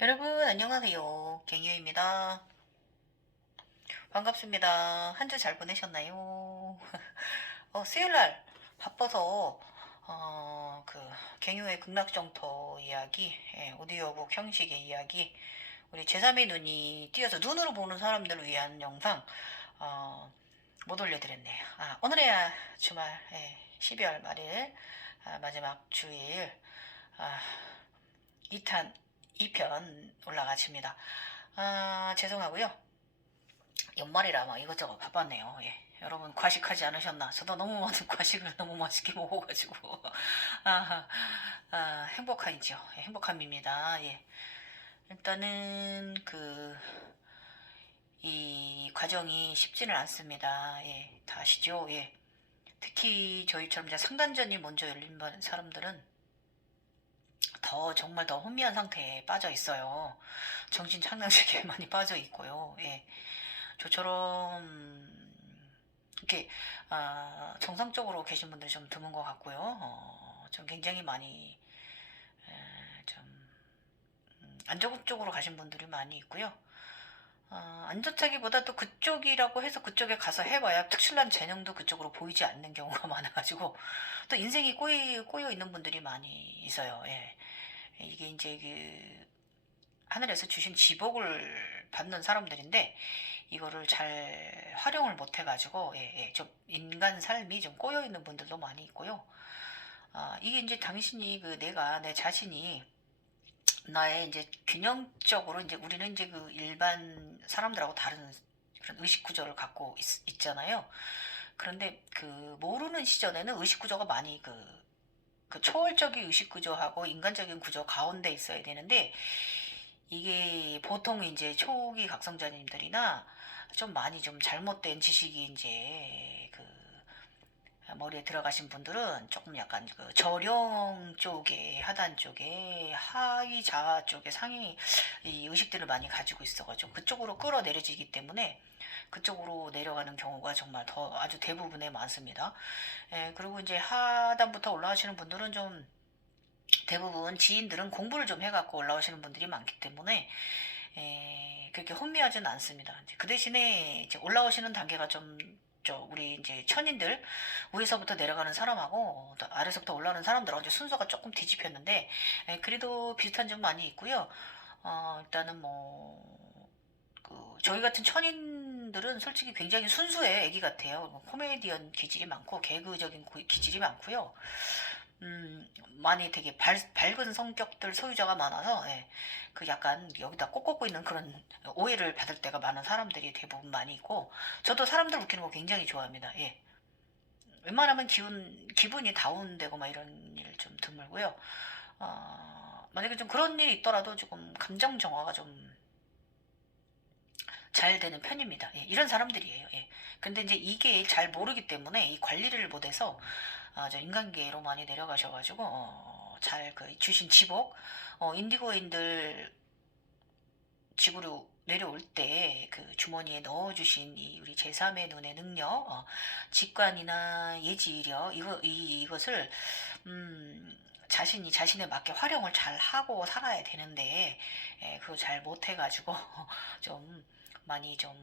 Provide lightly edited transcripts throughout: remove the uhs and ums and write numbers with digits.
여러분 안녕하세요. 갱유입니다. 반갑습니다. 한 주 잘 보내셨나요? 수요일날 바빠서 갱유의 극락정토 이야기, 오디오북 형식의 이야기, 우리 제3의 눈이 띄어서 눈으로 보는 사람들을 위한 영상 못 올려드렸네요. 오늘의 주말, 12월 말일, 마지막 주일, 아, 2탄 2편 올라가십니다. 죄송하고요. 연말이라 막 이것저것 바빴네요. 예. 여러분 과식하지 않으셨나? 저도 너무 많은 과식을 너무 맛있게 먹어가지고 아, 행복한이죠. 예, 행복함입니다. 예. 일단은 이 과정이 쉽지는 않습니다. 예, 다 아시죠? 예. 특히 저희처럼 이제 상단전이 먼저 열린 사람들은 정말 더 혼미한 상태에 빠져 있어요. 정신 착락세계에 많이 빠져 있고요. 예. 저처럼 이렇게 정상적으로 계신 분들이 좀 드문 것 같고요. 좀 굉장히 많이 좀 안정적으로 가신 분들이 많이 있고요. 안 좋다기보다 또 그쪽이라고 해서 그쪽에 가서 해봐야 특출난 재능도 그쪽으로 보이지 않는 경우가 많아가지고 또 인생이 꼬여 있는 분들이 많이 있어요. 예. 이게 이제 하늘에서 주신 지복을 받는 사람들인데 이거를 잘 활용을 못 해가지고 좀 인간 삶이 좀 꼬여 있는 분들도 많이 있고요. 이게 이제 당신이 내 자신이 나의 이제 균형적으로 이제 우리는 이제 일반 사람들하고 다른 그런 의식 구조를 갖고 있잖아요. 그런데 모르는 시절에는 의식 구조가 많이 그 초월적인 의식 구조하고 인간적인 구조 가운데 있어야 되는데 이게 보통 이제 초기 각성자님들이나 좀 많이 좀 잘못된 지식이 이제 머리에 들어가신 분들은 조금 약간 저령 쪽에 하단 쪽에 하위 자아 쪽에 상위 이 의식들을 많이 가지고 있어가지고 그쪽으로 끌어내려지기 때문에 그쪽으로 내려가는 경우가 정말 더 아주 대부분에 많습니다. 그리고 이제 하단부터 올라가시는 분들은 좀 대부분 지인들은 공부를 좀 해갖고 올라오시는 분들이 많기 때문에 그렇게 혼미하지는 않습니다. 이제 그 대신에 이제 올라오시는 단계가 좀 우리 이제 천인들 위에서부터 내려가는 사람하고 또 아래서부터 올라오는 사람들하고 이제 순서가 조금 뒤집혔는데 그래도 비슷한 점 많이 있고요. 일단은 저희 같은 천인들은 솔직히 굉장히 순수해 애기 같아요. 코미디언 기질이 많고 개그적인 기질이 많고요. 많이 되게 밝은 성격들 소유자가 많아서, 약간 여기다 꼭 꽂고 있는 그런 오해를 받을 때가 많은 사람들이 대부분 많이 있고, 저도 사람들 웃기는 거 굉장히 좋아합니다. 예. 웬만하면 기분이 다운되고 막 이런 일 좀 드물고요. 만약에 좀 그런 일이 있더라도 조금 감정 정화가 좀 잘 되는 편입니다. 예, 이런 사람들이에요. 예. 근데 이제 이게 잘 모르기 때문에 이 관리를 못해서 저 인간계로 많이 내려가셔가지고 잘 주신 지복 인디고인들 지구로 내려올 때 주머니에 넣어주신 이 우리 제3의 눈의 능력, 직관이나 예지력 이것을 자신이 자신에 맞게 활용을 잘 하고 살아야 되는데 그거 잘 못해가지고 좀 많이 좀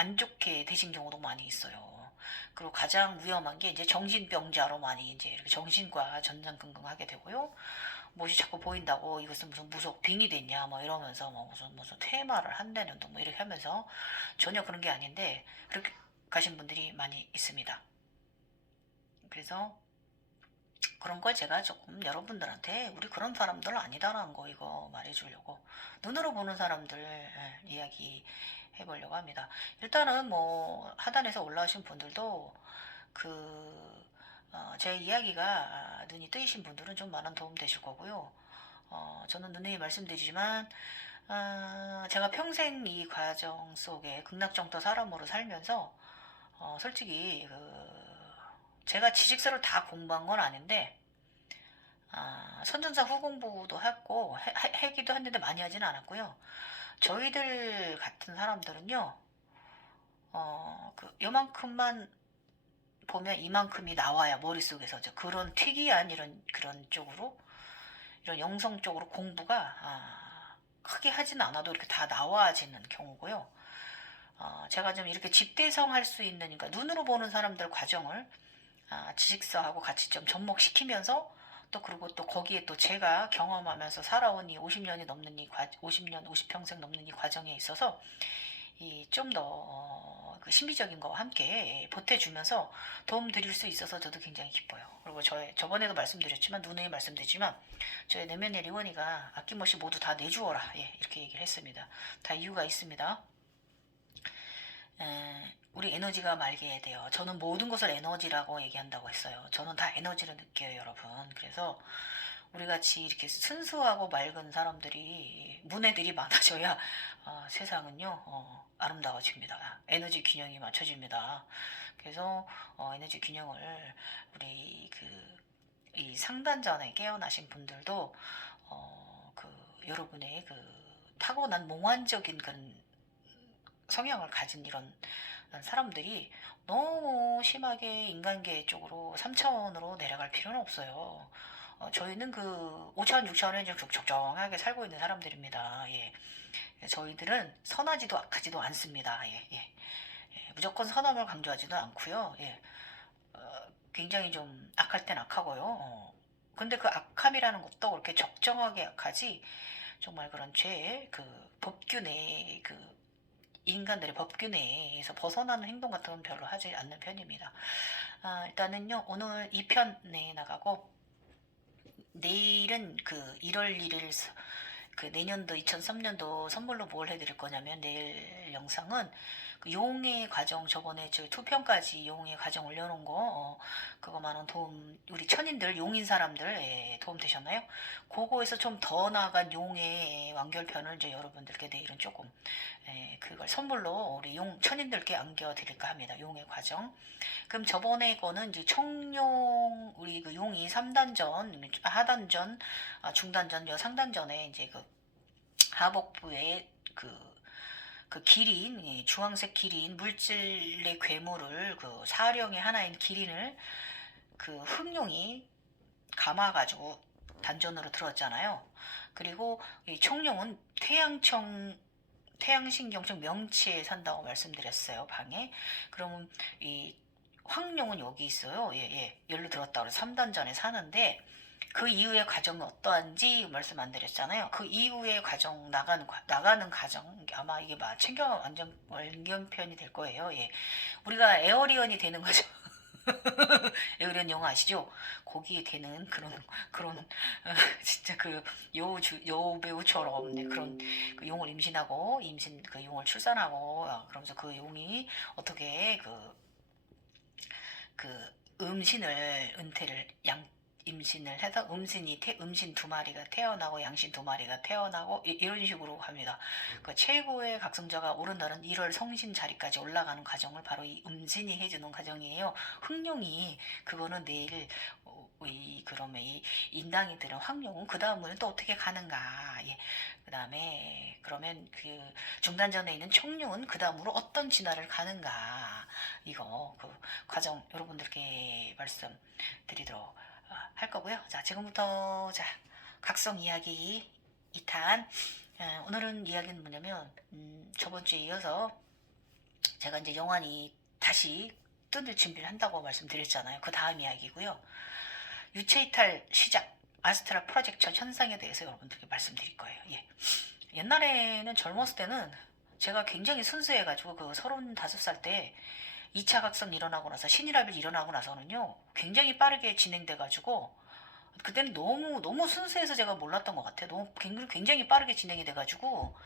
안 좋게 되신 경우도 많이 있어요. 그리고 가장 위험한 게 이제 정신병자로 많이 이제 이렇게 정신과 전전긍긍하게 되고요. 무엇이 자꾸 보인다고 이것은 무슨 무속 빙이 됐냐 뭐 이러면서 뭐 무슨 퇴마를 한다는 둥 뭐 이렇게 하면서 전혀 그런 게 아닌데 그렇게 가신 분들이 많이 있습니다. 그래서 그런 걸 제가 조금 여러분들한테 우리 그런 사람들 아니다라는 거 이거 말해주려고 눈으로 보는 사람들 이야기 해보려고 합니다. 일단은 뭐 하단에서 올라오신 분들도 제 이야기가 눈이 뜨이신 분들은 좀 많은 도움 되실 거고요. 저는 누누이 말씀드리지만 제가 평생 이 과정 속에 극락정토 사람으로 살면서 솔직히 제가 지식서를 다 공부한 건 아닌데 선전사 후공부도 했고 기도 했는데 많이 하진 않았고요. 저희들 같은 사람들은요. 요만큼만 보면 이만큼이 나와야 머릿속에서 그런 특이한 이런 그런 쪽으로 이런 영성적으로 공부가 크게 하진 않아도 이렇게 다 나와지는 경우고요. 제가 좀 이렇게 집대성할 수 있는, 그러니까 눈으로 보는 사람들 과정을 지식서하고 같이 좀 접목시키면서, 또 그리고 또 거기에 또 제가 경험하면서 살아온 이 50년이 넘는 50년, 50평생 넘는 이 과정에 있어서 이 좀 더 그 신비적인 거와 함께 보태주면서 도움 드릴 수 있어서 저도 굉장히 기뻐요. 그리고 저번에도 말씀드렸지만, 누누이 말씀드리지만, 저의 내면의 리원이가 아낌없이 모두 다 내주어라. 예, 이렇게 얘기를 했습니다. 다 이유가 있습니다. 우리 에너지가 말게 돼요. 저는 모든 것을 에너지라고 얘기한다고 했어요. 저는 다 에너지를 느껴요, 여러분. 그래서 우리 같이 이렇게 순수하고 맑은 사람들이, 문애들이 많아져야 세상은요 아름다워집니다. 에너지 균형이 맞춰집니다. 그래서 에너지 균형을 우리 이 상단전에 깨어나신 분들도 여러분의 타고난 몽환적인 그런 성향을 가진 이런 사람들이 너무 심하게 인간계 쪽으로 3차원으로 내려갈 필요는 없어요. 저희는 5차원, 6차원에 좀 적정하게 살고 있는 사람들입니다. 예. 저희들은 선하지도 악하지도 않습니다. 예, 예. 예, 무조건 선함을 강조하지도 않고요. 예. 굉장히 좀 악할 땐 악하고요. 근데 그 악함이라는 것도 그렇게 적정하게 악하지, 정말 그런 죄의 법규내, 인간들의 법규내에서 벗어나는 행동 같은 건 별로 하지 않는 편입니다. 일단은요, 오늘 2편에 나가고, 내일은 1월 1일 내년도 2003년도 선물로 뭘 해드릴 거냐면, 내일 영상은 용의 과정, 저번에 저 2편까지 용의 과정 올려놓은 거, 그거만은 도움, 우리 천인들, 용인 사람들 도움 되셨나요? 그거에서 좀 더 나아간 용의 완결편을 이제 여러분들께 내일은 조금 그걸 선물로 우리 천인들께 안겨드릴까 합니다. 용의 과정. 그럼 저번에 거는 이제 청용, 우리 용이 3단전, 하단전, 중단전, 상단전에 이제 하복부에 기린, 주황색 기린, 물질의 괴물을, 사령의 하나인 기린을 흑룡이 감아가지고 단전으로 들었잖아요. 그리고 이 청룡은 태양신경청 명치에 산다고 말씀드렸어요, 방에. 그러면 이 황룡은 여기 있어요. 예, 예. 열로 들었다 그래서 3단전에 사는데, 그 이후의 과정이 어떠한지 말씀 안 드렸잖아요. 그 이후의 과정, 나가는 과정, 아마 이게 완전 월경편이 될 거예요. 예. 우리가 에어리언이 되는 거죠. 에어리언 영화 아시죠? 거기에 되는 그런 진짜 여배우처럼 그런 용을 임신하고, 용을 출산하고, 그러면서 그 용이 어떻게 음신을 은퇴를 임신을 해서 음신 2마리가 태어나고 양신 2마리가 태어나고 이런 식으로 합니다. 최고의 각성자가 오른다는 1월 성신 자리까지 올라가는 과정을 바로 이 음신이 해주는 과정이에요. 흑룡이 그거는 내일 그러면 이 인당이 들은 황룡은 그 다음은 또 어떻게 가는가. 예. 그 다음에 그러면 중단전에 있는 청룡은 그 다음으로 어떤 진화를 가는가. 이거 과정 여러분들께 말씀드리도록 할 거고요. 자, 지금부터 각성 이야기 2탄. 오늘은 이야기는 뭐냐면, 저번 주에 이어서 제가 이제 영환이 다시 뜯을 준비를 한다고 말씀드렸잖아요. 그 다음 이야기고요. 유체이탈 시작, 아스트랄 프로젝션 현상에 대해서 여러분들께 말씀드릴 거예요. 예. 옛날에는 젊었을 때는 제가 굉장히 순수해가지고 35살 때 2차 각성 일어나고 나서, 신이라빌 일어나고 나서는요, 굉장히 빠르게 진행돼가지고, 그때는 너무 순수해서 제가 몰랐던 것 같아요. 굉장히 빠르게 진행이 돼가지고,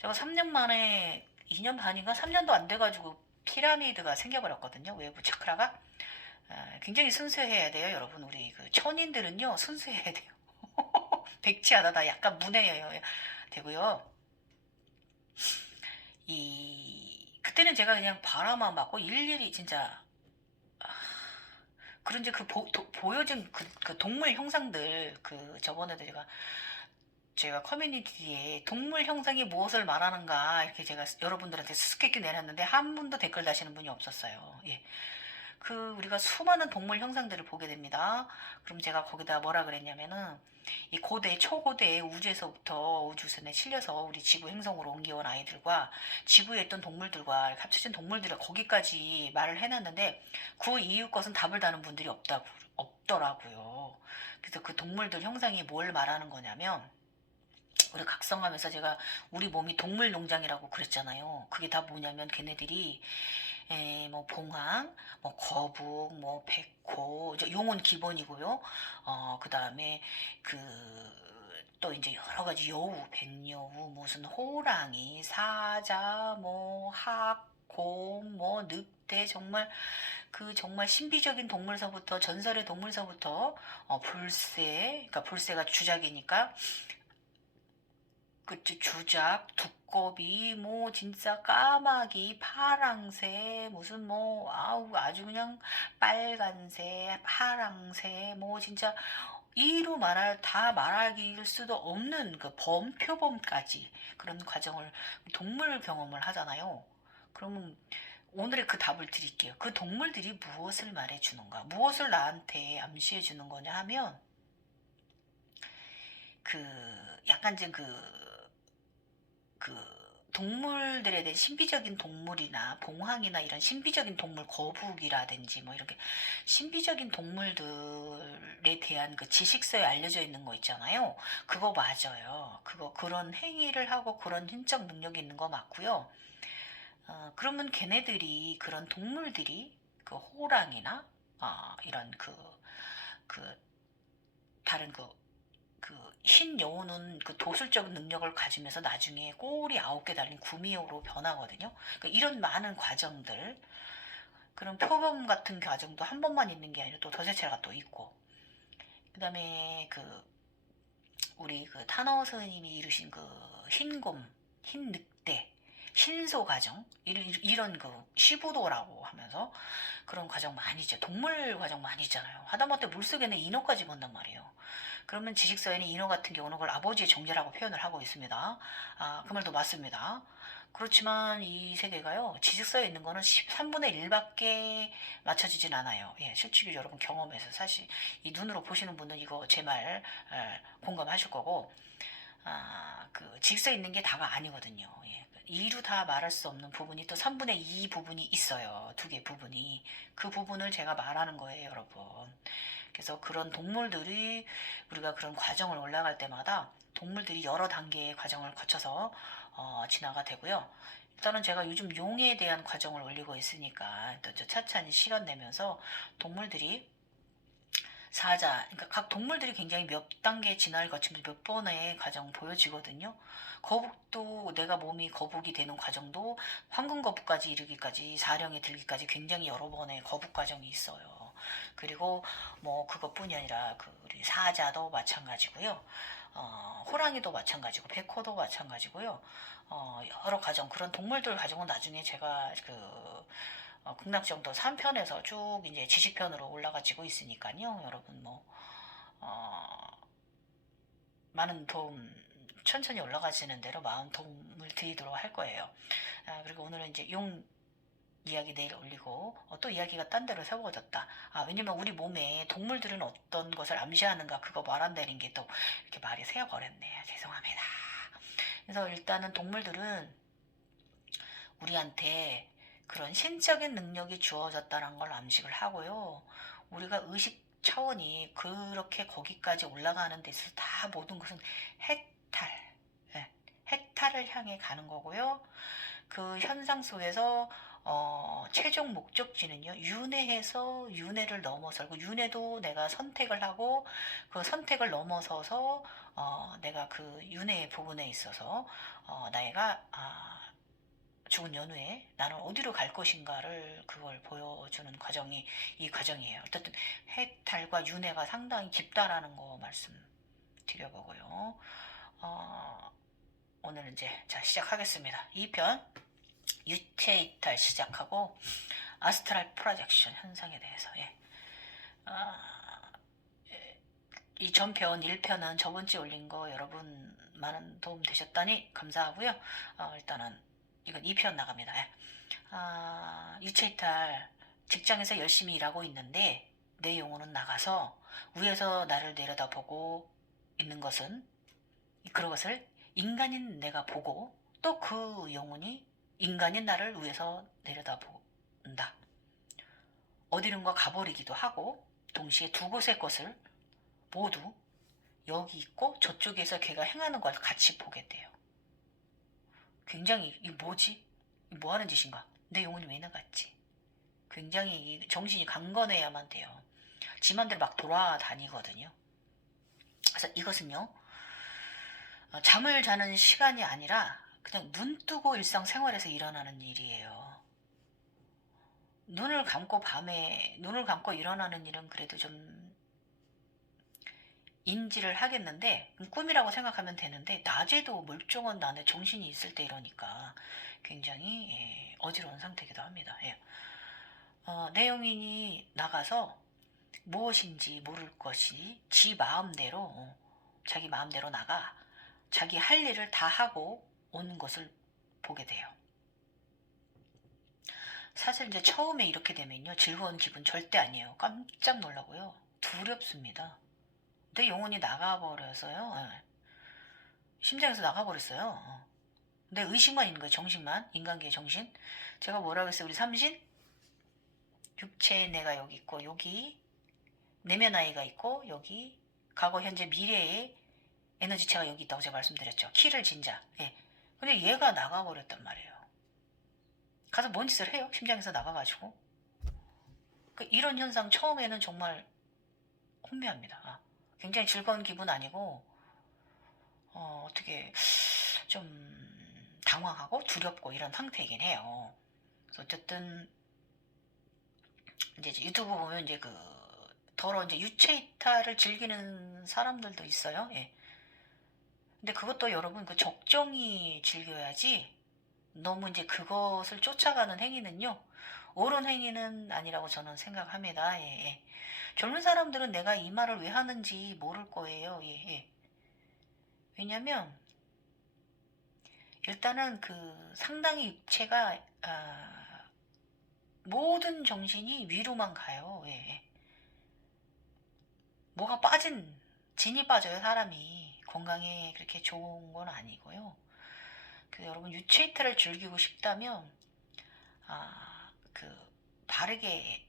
제가 3년 만에, 2년 반인가 3년도 안 돼가지고 피라미드가 생겨버렸거든요. 외부 차크라가. 굉장히 순수해야 돼요, 여러분. 우리 천인들은요, 순수해야 돼요. 백치하다 약간 문해요 되고요. 그때는 제가 그냥 바라만 맞고 일일이 진짜, 그런 이제 보여진 동물 형상들, 저번에도 제가 커뮤니티에 동물 형상이 무엇을 말하는가 이렇게 제가 여러분들한테 수수께끼 내놨는데 한 분도 댓글 다시는 분이 없었어요. 예. 우리가 수많은 동물 형상들을 보게 됩니다. 그럼 제가 거기다 뭐라 그랬냐면은 이 초고대의 우주에서부터 우주선에 실려서 우리 지구 행성으로 옮겨온 아이들과 지구에 있던 동물들과 합쳐진 동물들을 거기까지 말을 해놨는데 그 이유 것은 답을 다는 분들이 없더라고요. 그래서 그 동물들 형상이 뭘 말하는 거냐면 우리 각성하면서 제가 우리 몸이 동물 농장이라고 그랬잖아요. 그게 다 뭐냐면 걔네들이 뭐 봉황, 뭐 거북, 뭐 백호, 용은 기본이고요. 그 다음에 또 이제 여러 가지 여우, 백여우, 무슨 호랑이, 사자, 뭐 학, 곰, 뭐 늑대 정말 신비적인 동물서부터 전설의 동물서부터 불새, 그러니까 불새가 주작이니까 그치, 주작, 두꺼비, 뭐, 진짜 까마귀, 파랑새, 무슨 뭐, 아우, 아주 그냥 빨간새, 파랑새, 뭐, 진짜, 다 말하길 수도 없는 그 표범까지 그런 과정을, 동물 경험을 하잖아요. 그러면 오늘의 그 답을 드릴게요. 그 동물들이 무엇을 말해주는가? 무엇을 나한테 암시해주는 거냐 하면, 약간 좀 그 동물들에 대한 신비적인 동물이나 봉황이나 이런 신비적인 동물 거북이라든지 뭐 이렇게 신비적인 동물들에 대한 그 지식서에 알려져 있는 거 있잖아요. 그거 맞아요. 그런 행위를 하고 그런 hin적 능력이 있는 거 맞고요. 그러면 그런 동물들이 그 호랑이나 이런 그 다른 흰 여우는 그 도술적 능력을 가지면서 나중에 꼬리 9개 달린 구미호로 변하거든요. 그러니까 이런 많은 과정들, 그런 표범 같은 과정도 한 번만 있는 게 아니라 또 덧새체가 또 있고, 그 다음에 우리 타너 스님이 이루신 흰곰, 흰 늑대, 신소 과정, 이런 시부도라고 하면서 그런 과정 많이 있죠. 동물 과정 많이 있잖아요. 하다못해 물속에는 인어까지 본단 말이에요. 그러면 지식서에는 인어 같은 경우는 그걸 아버지의 정제라고 표현을 하고 있습니다. 그 말도 맞습니다. 그렇지만 이 세계가요, 지식서에 있는 거는 13분의 1밖에 맞춰지진 않아요. 예, 실제로 여러분 경험해서 사실 이 눈으로 보시는 분은 이거 제 말 공감하실 거고, 지식서에 있는 게 다가 아니거든요. 예. 이루 다 말할 수 없는 부분이 또 3분의 2 부분이 있어요. 두 개 부분이. 그 부분을 제가 말하는 거예요, 여러분. 그래서 그런 동물들이 우리가 그런 과정을 올라갈 때마다 동물들이 여러 단계의 과정을 거쳐서 진화가 되고요. 일단은 제가 요즘 용에 대한 과정을 올리고 있으니까 또 차차히 실현되면서 동물들이 그러니까 각 동물들이 굉장히 몇 단계 진화를 거치면서 몇 번의 과정 보여지거든요. 거북도 내가 몸이 거북이 되는 과정도 황금거북까지 이르기까지 사령에 들기까지 굉장히 여러 번의 거북 과정이 있어요. 그리고 뭐 그것뿐이 아니라 우리 사자도 마찬가지고요. 호랑이도 마찬가지고 백호도 마찬가지고요. 여러 과정 그런 동물들 과정은 나중에 제가 극락정도 3편에서 쭉 이제 지식편으로 올라가지고 있으니까요. 여러분 어, 많은 도움 천천히 올라가시는 대로 마음 도움을 드리도록 할 거예요. 그리고 오늘은 이제 용 이야기 내일 올리고 또 이야기가 딴 데로 세워졌다. 왜냐면 우리 몸에 동물들은 어떤 것을 암시하는가 그거 말한다는 게 또 이렇게 말이 새어버렸네요. 죄송합니다. 그래서 일단은 동물들은 우리한테 그런 신적인 능력이 주어졌다는 걸 암식을 하고요. 우리가 의식 차원이 그렇게 거기까지 올라가는 데 있어서 다 모든 것은 해탈, 예, 해탈을 향해 가는 거고요. 그 현상 속에서 최종 목적지는요, 윤회를 넘어서고, 윤회도 내가 선택을 하고, 그 선택을 넘어서서, 내가 그 윤회의 부분에 있어서, 내가, 죽은 연후에 나는 어디로 갈 것인가를 그걸 보여주는 과정이 이 과정이에요. 어쨌든 해탈과 윤회가 상당히 깊다라는 거 말씀드려보고요. 오늘은 이제 자 시작하겠습니다. 2편 유체 이탈 시작하고 아스트랄 프로젝션 현상에 대해서 이 전편 1편은 저번주에 올린 거 여러분 많은 도움 되셨다니 감사하고요. 일단은 이건 2편 나갑니다. 유체 이탈 직장에서 열심히 일하고 있는데 내 영혼은 나가서 위에서 나를 내려다보고 있는 것은 그것을 인간인 내가 보고 또 그 영혼이 인간인 나를 위에서 내려다본다. 어디론가 가버리기도 하고 동시에 두 곳의 것을 모두 여기 있고 저쪽에서 걔가 행하는 걸 같이 보게 돼요. 굉장히 이 뭐지? 뭐 하는 짓인가? 내 영혼이 왜 나갔지? 굉장히 정신이 강건해야만 돼요. 지만대로 막 돌아다니거든요. 그래서 이것은요, 잠을 자는 시간이 아니라 그냥 눈 뜨고 일상생활에서 일어나는 일이에요. 눈을 감고 일어나는 일은 그래도 좀 인지를 하겠는데, 꿈이라고 생각하면 되는데, 낮에도 멀쩡한 나의 정신이 있을 때 이러니까 굉장히 어지러운 상태이기도 합니다. 예. 내 영혼이 나가서 무엇인지 모를 것이 자기 마음대로 나가 자기 할 일을 다 하고 오는 것을 보게 돼요. 사실 이제 처음에 이렇게 되면요, 즐거운 기분 절대 아니에요. 깜짝 놀라고요. 두렵습니다. 내 영혼이 나가버려서요. 예. 심장에서 나가버렸어요. 내 의식만 있는 거예요. 정신만. 인간계의 정신. 제가 뭐라고 했어요? 우리 삼신? 육체의 내가 여기 있고 여기 내면 아이가 있고 여기 과거 현재 미래의 에너지체가 여기 있다고 제가 말씀드렸죠. 키를 진자. 예. 근데 얘가 나가버렸단 말이에요. 가서 뭔 짓을 해요? 심장에서 나가가지고. 이런 현상 처음에는 정말 혼미합니다. 굉장히 즐거운 기분 아니고 어떻게 좀 당황하고 두렵고 이런 상태이긴 해요. 그래서 어쨌든 이제 유튜브 보면 이제 더러 이제 유체 이탈을 즐기는 사람들도 있어요. 예. 근데 그것도 여러분 적정히 즐겨야지 너무 이제 그것을 쫓아가는 행위는요. 옳은 행위는 아니라고 저는 생각합니다. 예, 예. 젊은 사람들은 내가 이 말을 왜 하는지 모를 거예요. 예, 예. 왜냐면 일단은 상당히 육체가 모든 정신이 위로만 가요. 예, 예. 뭐가 진이 빠져요. 사람이 건강에 그렇게 좋은 건 아니고요. 여러분 유체 이탈을 즐기고 싶다면 바르게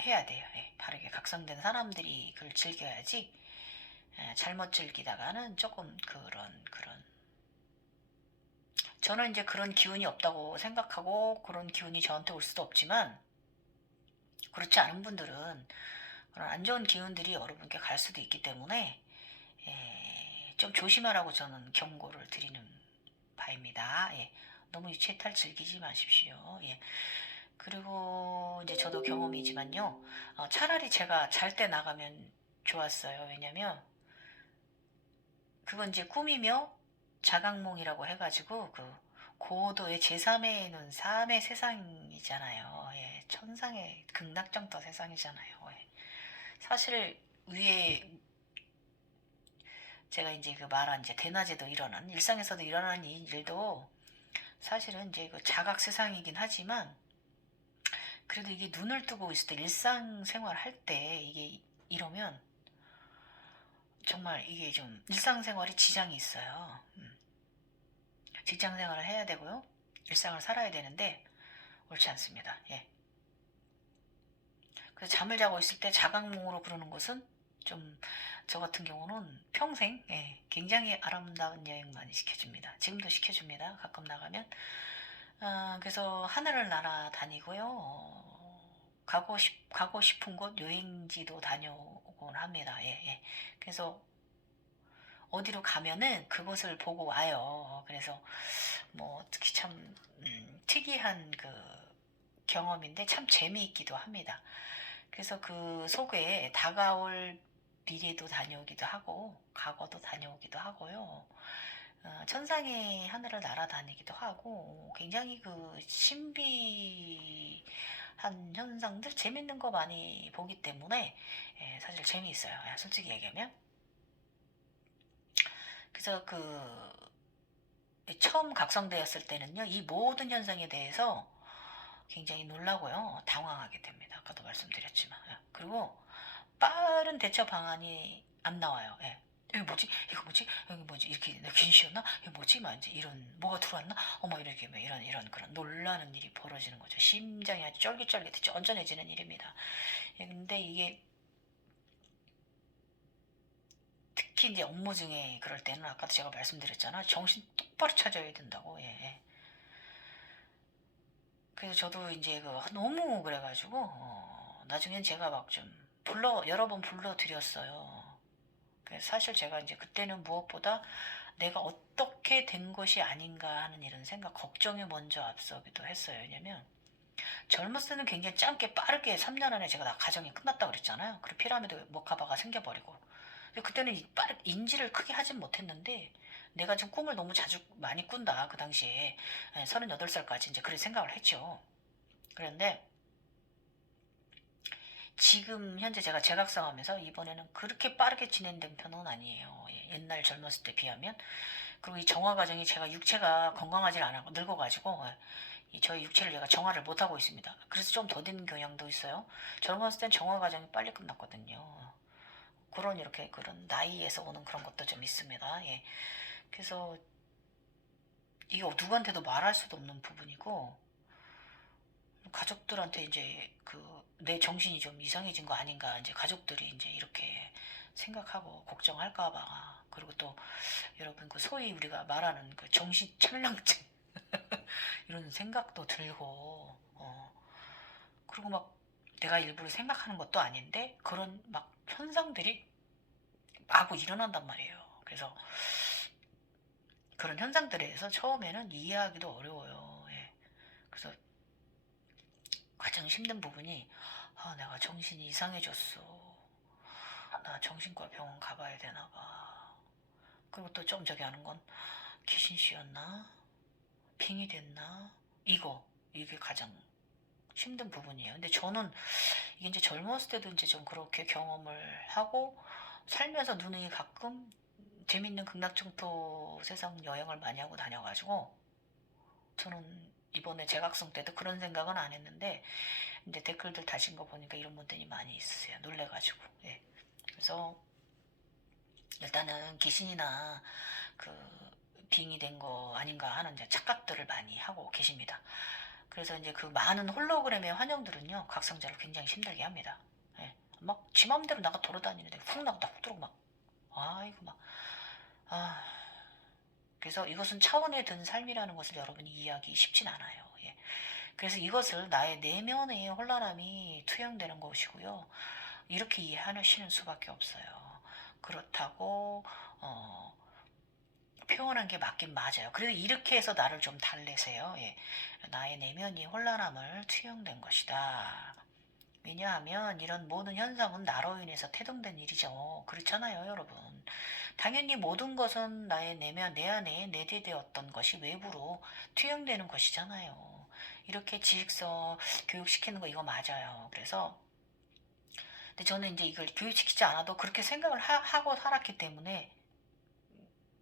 해야 돼요. 예, 바르게 각성된 사람들이 그걸 즐겨야지. 잘못 즐기다가는 조금 그런 저는 이제 그런 기운이 없다고 생각하고 그런 기운이 저한테 올 수도 없지만 그렇지 않은 분들은 그런 안 좋은 기운들이 여러분께 갈 수도 있기 때문에 좀 조심하라고 저는 경고를 드리는 바입니다. 예. 너무 유체이탈 즐기지 마십시오. 예. 그리고 이제 저도 경험이지만요. 차라리 제가 잘 때 나가면 좋았어요. 왜냐면 그건 이제 꿈이며 자각몽이라고 해가지고 고도의 제3의 눈, 3의 세상이잖아요. 예, 천상의 극락정도 세상이잖아요. 예. 사실 위에 제가 이제 말한 이제 대낮에도 일어나는 일상에서도 일어나는 이 일도 사실은 이제 자각 세상이긴 하지만 그래도 이게 눈을 뜨고 있을 때 일상생활 할 때 이게 이러면 정말 이게 좀 일상생활에 지장이 있어요. 직장생활을 해야 되고요. 일상을 살아야 되는데 옳지 않습니다. 예. 그래서 잠을 자고 있을 때 자각몽으로 그러는 것은 좀 저 같은 경우는 평생 굉장히 아름다운 여행 많이 시켜줍니다. 지금도 시켜줍니다. 가끔 나가면. 그래서 하늘을 날아다니고요. 가고 싶은 곳 여행지도 다녀오곤 합니다. 예, 예. 그래서 어디로 가면은 그것을 보고 와요. 그래서 뭐 특히 참 특이한 경험인데 참 재미있기도 합니다. 그래서 그 속에 다가올 미래도 다녀오기도 하고 과거도 다녀오기도 하고요. 천상의 하늘을 날아다니기도 하고 굉장히 신비한 현상들 재밌는 거 많이 보기 때문에 사실 재미있어요. 솔직히 얘기하면. 그래서 처음 각성되었을 때는요, 이 모든 현상에 대해서 굉장히 놀라고요. 당황하게 됩니다. 아까도 말씀드렸지만. 예. 그리고 빠른 대처 방안이 안 나와요. 예. 이게 뭐지? 이거 뭐지? 여기 뭐지? 이렇게 내 귀신이었나? 이거 뭐지? 막 이제 이런 뭐가 들어왔나? 어머 이렇게 뭐 이런 그런 놀라는 일이 벌어지는 거죠. 심장이 아주 쫄깃쫄깃 쫀쫀해지는 일입니다. 예, 근데 이게 특히 이제 업무 중에 그럴 때는 아까도 제가 말씀드렸잖아. 정신 똑바로 차려야 된다고. 예. 예. 그래서 저도 이제 그 너무 그래가지고 나중엔 제가 막 좀 여러 번 불러드렸어요. 사실 제가 이제 그때는 무엇보다 내가 어떻게 된 것이 아닌가 하는 이런 생각, 걱정이 먼저 앞서기도 했어요. 왜냐면 젊었을 때는 굉장히 짧게 빠르게 3년 안에 제가 다 가정이 끝났다고 그랬잖아요. 그리고 피라미드 모카바가 생겨버리고. 근데 그때는 인지를 크게 하진 못했는데 내가 지금 꿈을 너무 자주 많이 꾼다. 그 당시에 38살까지 이제 그런 생각을 했죠. 그런데 지금 현재 제가 제각성하면서 이번에는 그렇게 빠르게 진행된 편은 아니에요. 예, 옛날 젊었을 때 비하면. 그리고 이 정화 과정이 제가 육체가 건강하지 않고 늙어가지고 이 저희 육체를 제가 정화를 못하고 있습니다. 그래서 좀 더딘 경향도 있어요. 젊었을 땐 정화 과정이 빨리 끝났거든요. 그런 이렇게 그런 나이에서 오는 그런 것도 좀 있습니다. 예. 그래서 이게 누구한테도 말할 수도 없는 부분이고 가족들한테 이제 내 정신이 좀 이상해진 거 아닌가 이제 가족들이 이제 이렇게 생각하고 걱정할까봐 그리고 또 여러분 그 소위 우리가 말하는 그 정신 찰랑증 이런 생각도 들고 그리고 막 내가 일부러 생각하는 것도 아닌데 그런 막 현상들이 마구 일어난단 말이에요. 그래서 그런 현상들에 대해서 처음에는 이해하기도 어려워요. 예. 그래서 가장 힘든 부분이 내가 정신이 이상해졌어. 나 정신과 병원 가봐야 되나 봐. 그리고 또 좀 저기 하는 건 귀신 씌었나? 빙이 됐나? 이게 가장 힘든 부분이에요. 근데 저는 이게 이제 젊었을 때도 이제 좀 그렇게 경험을 하고 살면서 눈이 가끔 재밌는 극락청토 세상 여행을 많이 하고 다녀가지고 저는 이번에 재각성 때도 그런 생각은 안 했는데 이제 댓글들 다신 거 보니까 이런 분들이 많이 있으세요. 놀래가지고. 예. 그래서 일단은 귀신이나 그 빙이 된 거 아닌가 하는 이제 착각들을 많이 하고 계십니다. 그래서 이제 그 많은 홀로그램의 환영들은요 각성자를 굉장히 힘들게 합니다. 예. 막 지 맘대로 나가 돌아다니는데 훅 나갔다 훅 들어오고 막 이거 막 그래서 이것은 차원에 든 삶이라는 것을 여러분이 이해하기 쉽진 않아요. 예. 그래서 이것을 나의 내면의 혼란함이 투영되는 것이고요. 이렇게 이해하시는 수밖에 없어요. 그렇다고 어, 표현한 게 맞긴 맞아요. 그래도 이렇게 해서 나를 좀 달래세요. 예. 나의 내면이 혼란함을 투영된 것이다. 왜냐하면 이런 모든 현상은 나로 인해서 태동된 일이죠. 그렇잖아요, 여러분. 당연히 모든 것은 나의 내면, 내 안에 내재되었던 것이 외부로 투영되는 것이잖아요. 이렇게 지식서 교육시키는 거 이거 맞아요. 그래서 근데 저는 이제 이걸 교육시키지 않아도 그렇게 생각을 하고 살았기 때문에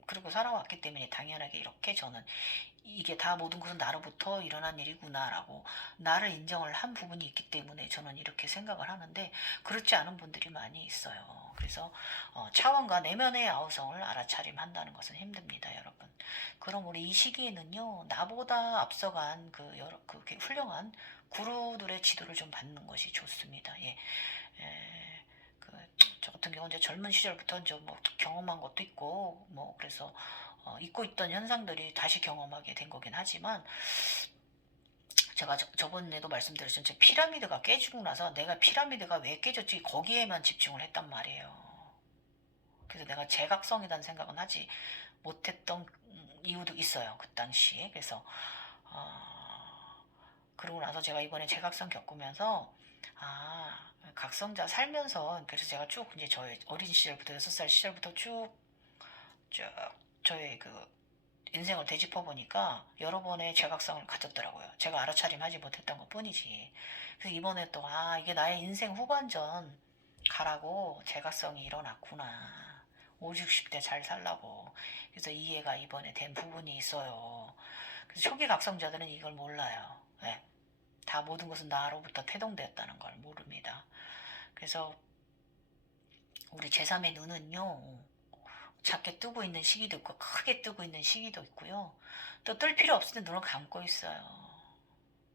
그리고 살아왔기 때문에 당연하게 이렇게 저는 이게 다 모든 것은 나로부터 일어난 일이구나라고 나를 인정을 한 부분이 있기 때문에 저는 이렇게 생각을 하는데 그렇지 않은 분들이 많이 있어요. 그래서 차원과 내면의 아우성을 알아차림한다는 것은 힘듭니다, 여러분. 그럼 우리 이 시기에는요, 나보다 앞서간 그 훌륭한 구루들의 지도를 좀 받는 것이 좋습니다. 예. 에, 저 같은 경우는 이제 젊은 시절부터 이제 뭐 경험한 것도 있고, 뭐, 그래서, 잊고 있던 현상들이 다시 경험하게 된 거긴 하지만, 제가 저번에도 말씀드렸지만, 제 피라미드가 깨지고 나서 내가 피라미드가 왜 깨졌지, 거기에만 집중을 했단 말이에요. 그래서 내가 제각성이라는 생각은 하지 못했던 이유도 있어요. 그 당시에. 그래서, 그러고 나서 제가 이번에 제각성 겪으면서, 각성자 살면서, 그래서 제가 쭉 이제 저의 어린 시절부터 6살 시절부터 쭉 저의 그 인생을 되짚어 보니까 여러 번의 제각성을 가졌더라고요. 제가 알아차림하지 못했던 것 뿐이지. 그래서 이번에 또, 이게 나의 인생 후반전 가라고 제각성이 일어났구나. 5, 60대 잘 살라고. 그래서 이해가 이번에 된 부분이 있어요. 그래서 초기 각성자들은 이걸 몰라요. 네. 다 모든 것은 나로부터 태동되었다는 걸 모릅니다. 그래서 우리 제3의 눈은요, 작게 뜨고 있는 시기도 있고 크게 뜨고 있는 시기도 있고요. 또 뜰 필요 없을 때 눈을 감고 있어요.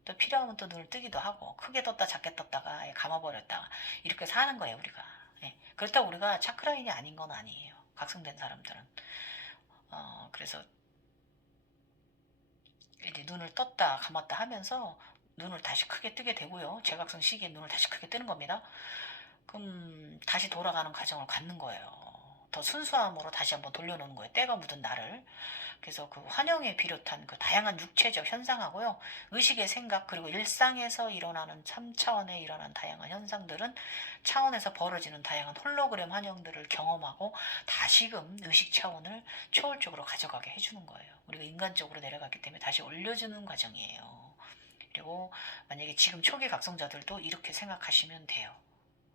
또 필요하면 또 눈을 뜨기도 하고 크게 떴다 작게 떴다가 감아버렸다가 이렇게 사는 거예요 우리가. 예. 그렇다고 우리가 차크라인이 아닌 건 아니에요. 각성된 사람들은. 그래서 이제 눈을 떴다 감았다 하면서 눈을 다시 크게 뜨게 되고요. 제각성 시기에 눈을 다시 크게 뜨는 겁니다. 그럼 다시 돌아가는 과정을 갖는 거예요. 더 순수함으로 다시 한번 돌려놓는 거예요. 때가 묻은 나를. 그래서 그 환영에 비롯한 그 다양한 육체적 현상하고요. 의식의 생각 그리고 일상에서 일어나는 3차원에 일어난 다양한 현상들은 차원에서 벌어지는 다양한 홀로그램 환영들을 경험하고 다시금 의식 차원을 초월적으로 가져가게 해주는 거예요. 우리가 인간적으로 내려갔기 때문에 다시 올려주는 과정이에요. 그리고 만약에 지금 초기 각성자들도 이렇게 생각하시면 돼요.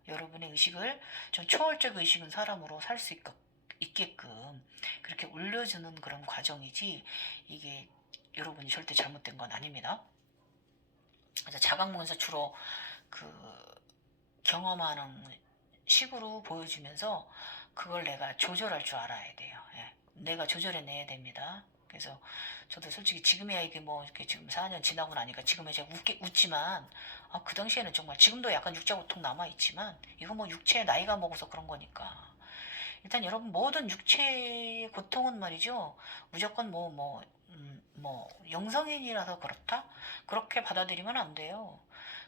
여러분의 의식을 좀 초월적 의식은 사람으로 살 수 있게끔 그렇게 올려주는 그런 과정이지 이게 여러분이 절대 잘못된 건 아닙니다. 그래서 자각몽에서 주로 그 경험하는 식으로 보여주면서 그걸 내가 조절할 줄 알아야 돼요. 예. 내가 조절해내야 됩니다. 그래서 저도 솔직히 지금이야 이게 뭐 이렇게 지금 4년 지나고 나니까 지금은 제가 웃지만 그 당시에는 정말 지금도 약간 육자 고통 남아있지만 이거 뭐 육체의 나이가 먹어서 그런 거니까 일단 여러분 모든 육체의 고통은 말이죠 무조건 뭐 영성인이라서 그렇다 그렇게 받아들이면 안 돼요.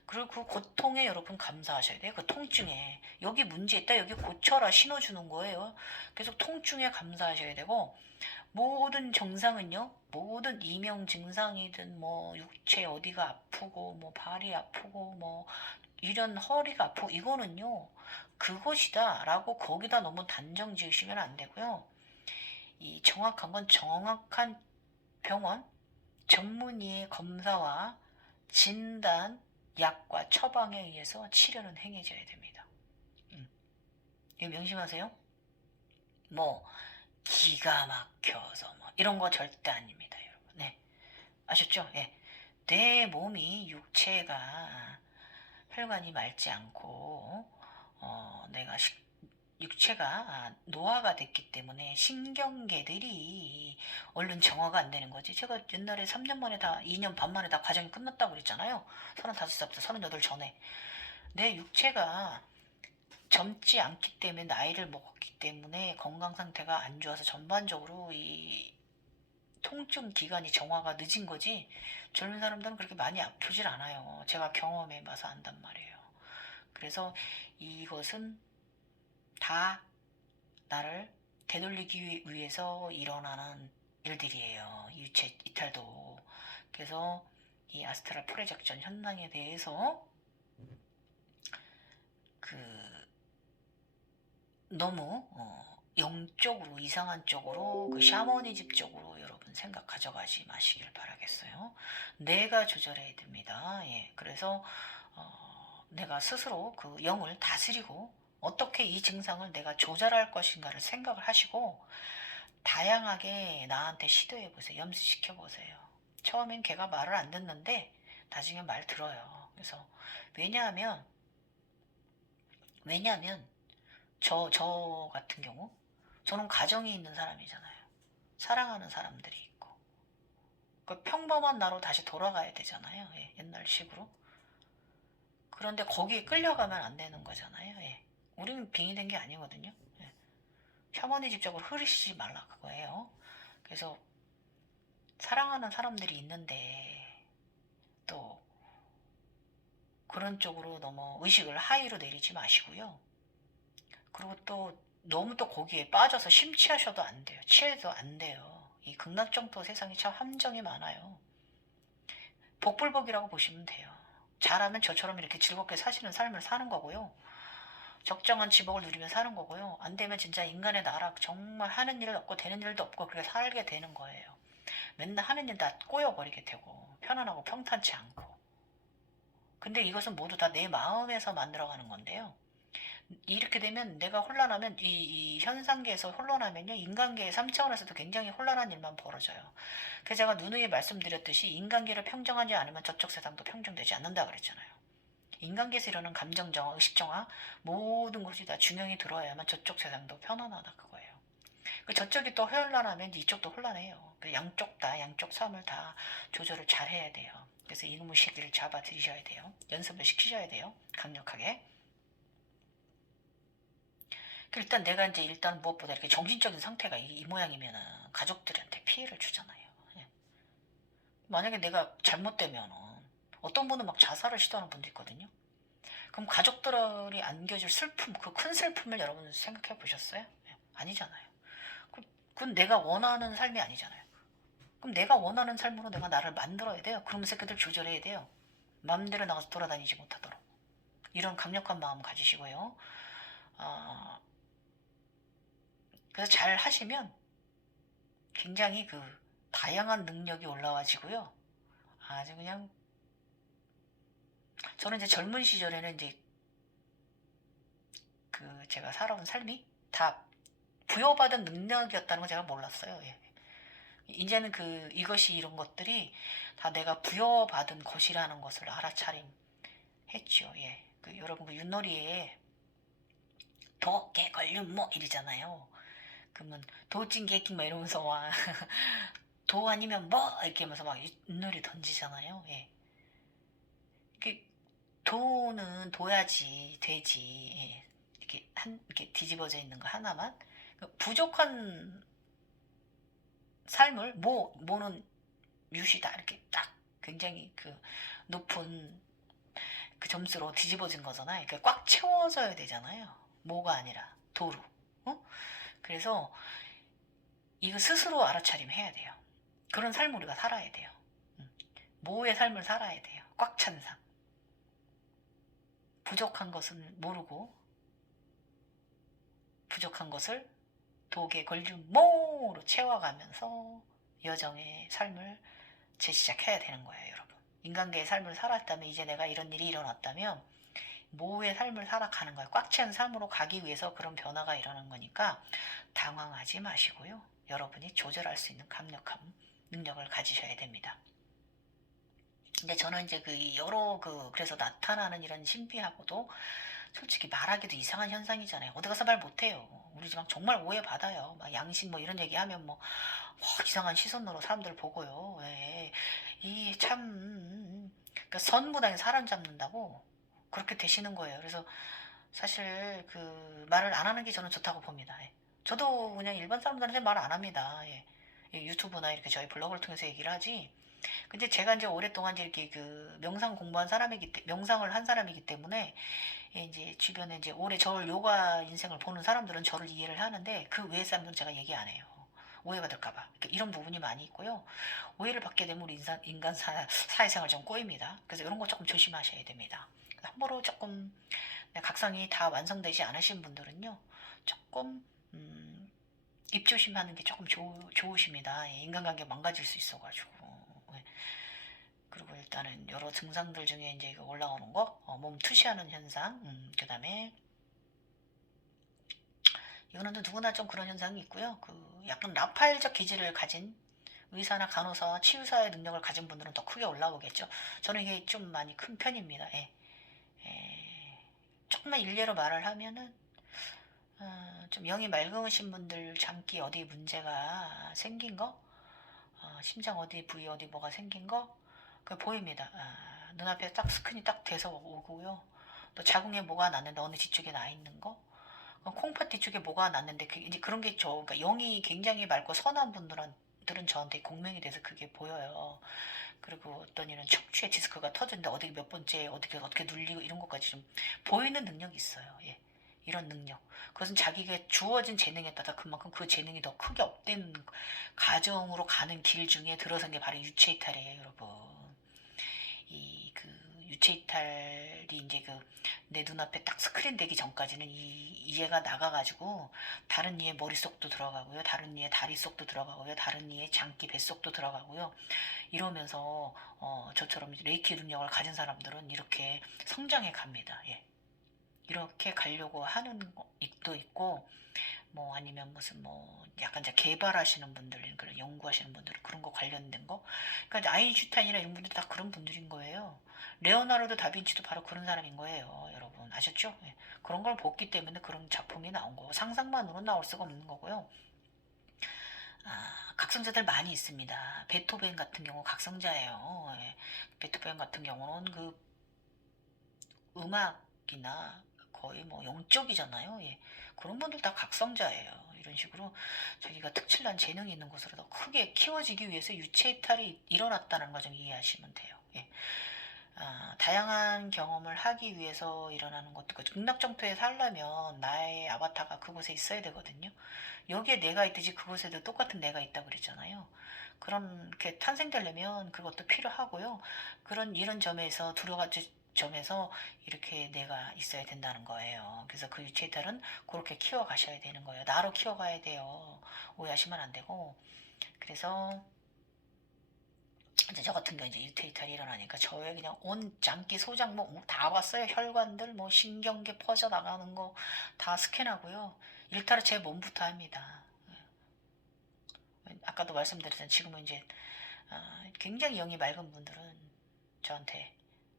그리고 그 고통에 여러분 감사하셔야 돼요. 그 통증에 여기 문제 있다 여기 고쳐라 신호 주는 거예요. 계속 통증에 감사하셔야 되고 모든 증상은요 모든 이명 증상이든 뭐 육체 어디가 아프고 뭐 발이 아프고 뭐 이런 허리가 아프고 이거는요 그것이다 라고 거기다 너무 단정 지으시면 안 되고요. 이 정확한 건 정확한 병원 전문의의 검사와 진단 약과 처방에 의해서 치료는 행해져야 됩니다. 이거 명심하세요. 뭐 기가 막혀서 뭐 이런 거 절대 아닙니다, 여러분. 네, 아셨죠? 예. 내 몸이 육체가 혈관이 맑지 않고 내가 육체가 노화가 됐기 때문에 신경계들이 얼른 정화가 안 되는 거지. 제가 옛날에 3년 만에 다 2년 반 만에 다 과정이 끝났다고 그랬잖아요. 35살부터 38 전에 내 육체가 젊지 않기 때문에 나이를 먹었기 때문에 건강 상태가 안 좋아서 전반적으로 이 통증 기간이 정화가 늦은 거지 젊은 사람들은 그렇게 많이 아프질 않아요. 제가 경험해 봐서 안단 말이에요. 그래서 이것은 다 나를 되돌리기 위해서 일어나는 일들이에요. 유체 이탈도. 그래서 이 아스트랄 프로젝션 현상에 대해서 그 너무 영적으로 이상한 쪽으로 그 샤머니즘 쪽으로 여러분 생각 가져가지 마시길 바라겠어요. 내가 조절해야 됩니다. 예, 그래서 내가 스스로 그 영을 다스리고 어떻게 이 증상을 내가 조절할 것인가를 생각을 하시고 다양하게 나한테 시도해 보세요. 염수시켜 보세요. 처음엔 걔가 말을 안 듣는데 나중에 말 들어요. 그래서 왜냐하면 왜냐하면 저 같은 경우, 저는 가정이 있는 사람이잖아요. 사랑하는 사람들이 있고. 그 평범한 나로 다시 돌아가야 되잖아요. 예, 옛날식으로. 그런데 거기에 끌려가면 안 되는 거잖아요. 예. 우리는 빙의된 게 아니거든요. 예. 샤머니즘적으로 흐르시지 말라 그거예요. 그래서 사랑하는 사람들이 있는데 또 그런 쪽으로 너무 의식을 하위로 내리지 마시고요. 그리고 또 너무 또 거기에 빠져서 심취하셔도 안 돼요. 취해도 안 돼요. 이 극락정토 세상이 참 함정이 많아요. 복불복이라고 보시면 돼요. 잘하면 저처럼 이렇게 즐겁게 사시는 삶을 사는 거고요. 적정한 지복을 누리며 사는 거고요. 안 되면 진짜 인간의 나락 정말 하는 일 없고 되는 일도 없고 그렇게 살게 되는 거예요. 맨날 하는 일 다 꼬여버리게 되고 편안하고 평탄치 않고. 근데 이것은 모두 다 내 마음에서 만들어가는 건데요. 이렇게 되면 내가 혼란하면 이 현상계에서 혼란하면요 인간계의 3차원에서도 굉장히 혼란한 일만 벌어져요. 그래서 제가 누누이 말씀드렸듯이 인간계를 평정하지 않으면 저쪽 세상도 평정되지 않는다 그랬잖아요. 인간계에서 일어나는 감정정화, 의식정화 모든 것이 다 균형이 들어야만 저쪽 세상도 편안하다 그거예요. 그 저쪽이 또 혼란하면 이쪽도 혼란해요. 그 양쪽 다 양쪽 삶을 다 조절을 잘 해야 돼요. 그래서 이놈의 시기를 잡아 들이셔야 돼요. 연습을 시키셔야 돼요. 강력하게. 일단 내가 이제 일단 무엇보다 이렇게 정신적인 상태가 이 모양이면은 가족들한테 피해를 주잖아요. 예. 만약에 내가 잘못되면은 어떤 분은 막 자살을 시도하는 분도 있거든요. 그럼 가족들이 안겨줄 슬픔, 그 큰 슬픔을 여러분 생각해 보셨어요? 예. 아니잖아요. 그건 내가 원하는 삶이 아니잖아요. 그럼 내가 원하는 삶으로 내가 나를 만들어야 돼요. 그러면서 새끼들 조절해야 돼요. 마음대로 나가서 돌아다니지 못하도록. 이런 강력한 마음 가지시고요. 어, 그래서 잘 하시면 굉장히 그 다양한 능력이 올라와지고요. 아주 그냥 저는 이제 젊은 시절에는 이제 그 제가 살아온 삶이 다 부여받은 능력이었다는 걸 제가 몰랐어요. 예. 이제는 그 이것이 이런 것들이 다 내가 부여받은 것이라는 것을 알아차림 했죠. 예. 그 여러분 그 윷놀이에 도, 개, 걸륜 뭐 이러잖아요. 그러면 도찐 개킹 막 이러면서 와. 도 아니면 뭐 이렇게 하면서 막 윷놀이 던지잖아요. 예. 그 도는 둬야지 되지. 예. 이렇게 이렇게 뒤집어져 있는 거 하나만 그 부족한 삶을 모는 유시다 이렇게 딱 굉장히 그 높은 그 점수로 뒤집어진 거잖아요. 그러니까 꽉 채워져야 되잖아요. 모가 아니라 도로. 어? 그래서 이거 스스로 알아차림해야 돼요. 그런 삶을 우리가 살아야 돼요. 모의 삶을 살아야 돼요. 꽉 찬 삶. 부족한 것은 모르고 부족한 것을 독에 걸린 모로 채워가면서 여정의 삶을 재시작해야 되는 거예요, 여러분. 인간계의 삶을 살았다면 이제 내가 이런 일이 일어났다면 모의 삶을 살아가는 거예요. 꽉 찬 삶으로 가기 위해서 그런 변화가 일어나는 거니까 당황하지 마시고요. 여러분이 조절할 수 있는 강력한 능력을 가지셔야 됩니다. 근데 저는 이제 그 여러 그래서 나타나는 이런 신비하고도 솔직히 말하기도 이상한 현상이잖아요. 어디 가서 말 못해요. 우리 집안 정말 오해받아요. 막 양심 뭐 이런 얘기하면 뭐 이상한 시선으로 사람들 보고요. 예. 이 참, 그러니까 선무당에 사람 잡는다고 그렇게 되시는 거예요. 그래서 사실 그 말을 안 하는 게 저는 좋다고 봅니다. 예. 저도 그냥 일반 사람들한테 말 안 합니다. 예. 유튜브나 이렇게 저희 블로그를 통해서 얘기를 하지. 근데 제가 이제 오랫동안 이제 이렇게 그 명상 공부한 명상을 한 사람이기 때문에 이제 주변에 이제 오래 저를 요가 인생을 보는 사람들은 저를 이해를 하는데 그 외의 사람들은 제가 얘기 안 해요. 오해받을까봐. 이런 부분이 많이 있고요. 오해를 받게 되면 우리 인간 사회생활 좀 꼬입니다. 그래서 이런 거 조금 조심하셔야 됩니다. 함부로 조금 각성이 다 완성되지 않으신 분들은요. 조금 입 조심하는 게 조금 좋으십니다. 예, 인간관계 망가질 수 있어가지고. 예. 그리고 일단은 여러 증상들 중에 이제 이거 올라오는 거, 몸 투시하는 현상, 그 다음에 이거는 누구나 좀 그런 현상이 있고요. 그 약간 라파엘적 기질을 가진 의사나 간호사, 치유사의 능력을 가진 분들은 더 크게 올라오겠죠. 저는 이게 좀 많이 큰 편입니다. 예. 예. 조금만 일례로 말을 하면은 좀 영이 맑으신 분들 장기 어디 문제가 생긴 거, 심장 어디 부위 어디 뭐가 생긴 거, 그 보입니다. 눈앞에 딱 스크린이 딱 돼서 오고요. 또 자궁에 뭐가 났는데 어느 뒤쪽에 나 있는 거, 콩팥 뒤쪽에 뭐가 났는데 이제 그런 게 있죠. 그러니까 영이 굉장히 맑고 선한 분들은 저한테 공명이 돼서 그게 보여요. 그리고 어떤 이는 척추에 디스크가 터졌는데 어디 몇 번째 어떻게 눌리고 이런 것까지 좀 보이는 능력이 있어요. 예. 이런 능력. 그것은 자기가 주어진 재능에 따라 그만큼 그 재능이 더 크게 업된 가정으로 가는 길 중에 들어선 게 바로 유체이탈이에요, 여러분. 이 그 유체이탈이 이제 그 내 눈앞에 딱 스크린 되기 전까지는 이 얘가 나가가지고 다른 이의 머릿속도 들어가고요, 다른 이의 다리 속도 들어가고요, 다른 이의 장기 뱃속도 들어가고요. 이러면서 저처럼 레이키 능력을 가진 사람들은 이렇게 성장해 갑니다. 예. 이렇게 가려고 하는 도 있고, 뭐 아니면 무슨 뭐 약간 이제 개발하시는 분들, 그런 연구하시는 분들 그런 거 관련된 거. 그러니까 아인슈타인이나 이런 분들이 다 그런 분들인 거예요. 레오나르도 다빈치도 바로 그런 사람인 거예요, 여러분 아셨죠? 예. 그런 걸 봤기 때문에 그런 작품이 나온 거고 상상만으로 나올 수가 없는 거고요. 각성자들 많이 있습니다. 베토벤 같은 경우 각성자예요. 예. 베토벤 같은 경우는 그 음악이나 거의 뭐 영적이잖아요. 예. 그런 분들 다 각성자예요. 이런 식으로 자기가 특출난 재능이 있는 곳으로 더 크게 키워지기 위해서 유체 이탈이 일어났다는 걸 좀 이해하시면 돼요. 예. 다양한 경험을 하기 위해서 일어나는 것도 그 극락정토에 살려면 나의 아바타가 그곳에 있어야 되거든요. 여기에 내가 있듯이 그곳에도 똑같은 내가 있다 그랬잖아요. 그렇게 탄생되려면 그것도 필요하고요. 그런 이런 점에서 두 가지 점에서 이렇게 내가 있어야 된다는 거예요. 그래서 그 유체이탈은 그렇게 키워가셔야 되는 거예요. 나로 키워가야 돼요. 오해하시면 안 되고. 그래서 이제 저 같은 경우 이제 유체이탈이 일어나니까 저의 그냥 온 장기 소장 뭐 다 봤어요. 혈관들 뭐 신경계 퍼져 나가는 거 다 스캔하고요. 일탈을 제 몸부터 합니다. 아까도 말씀드렸지만 지금은 이제 굉장히 영이 맑은 분들은 저한테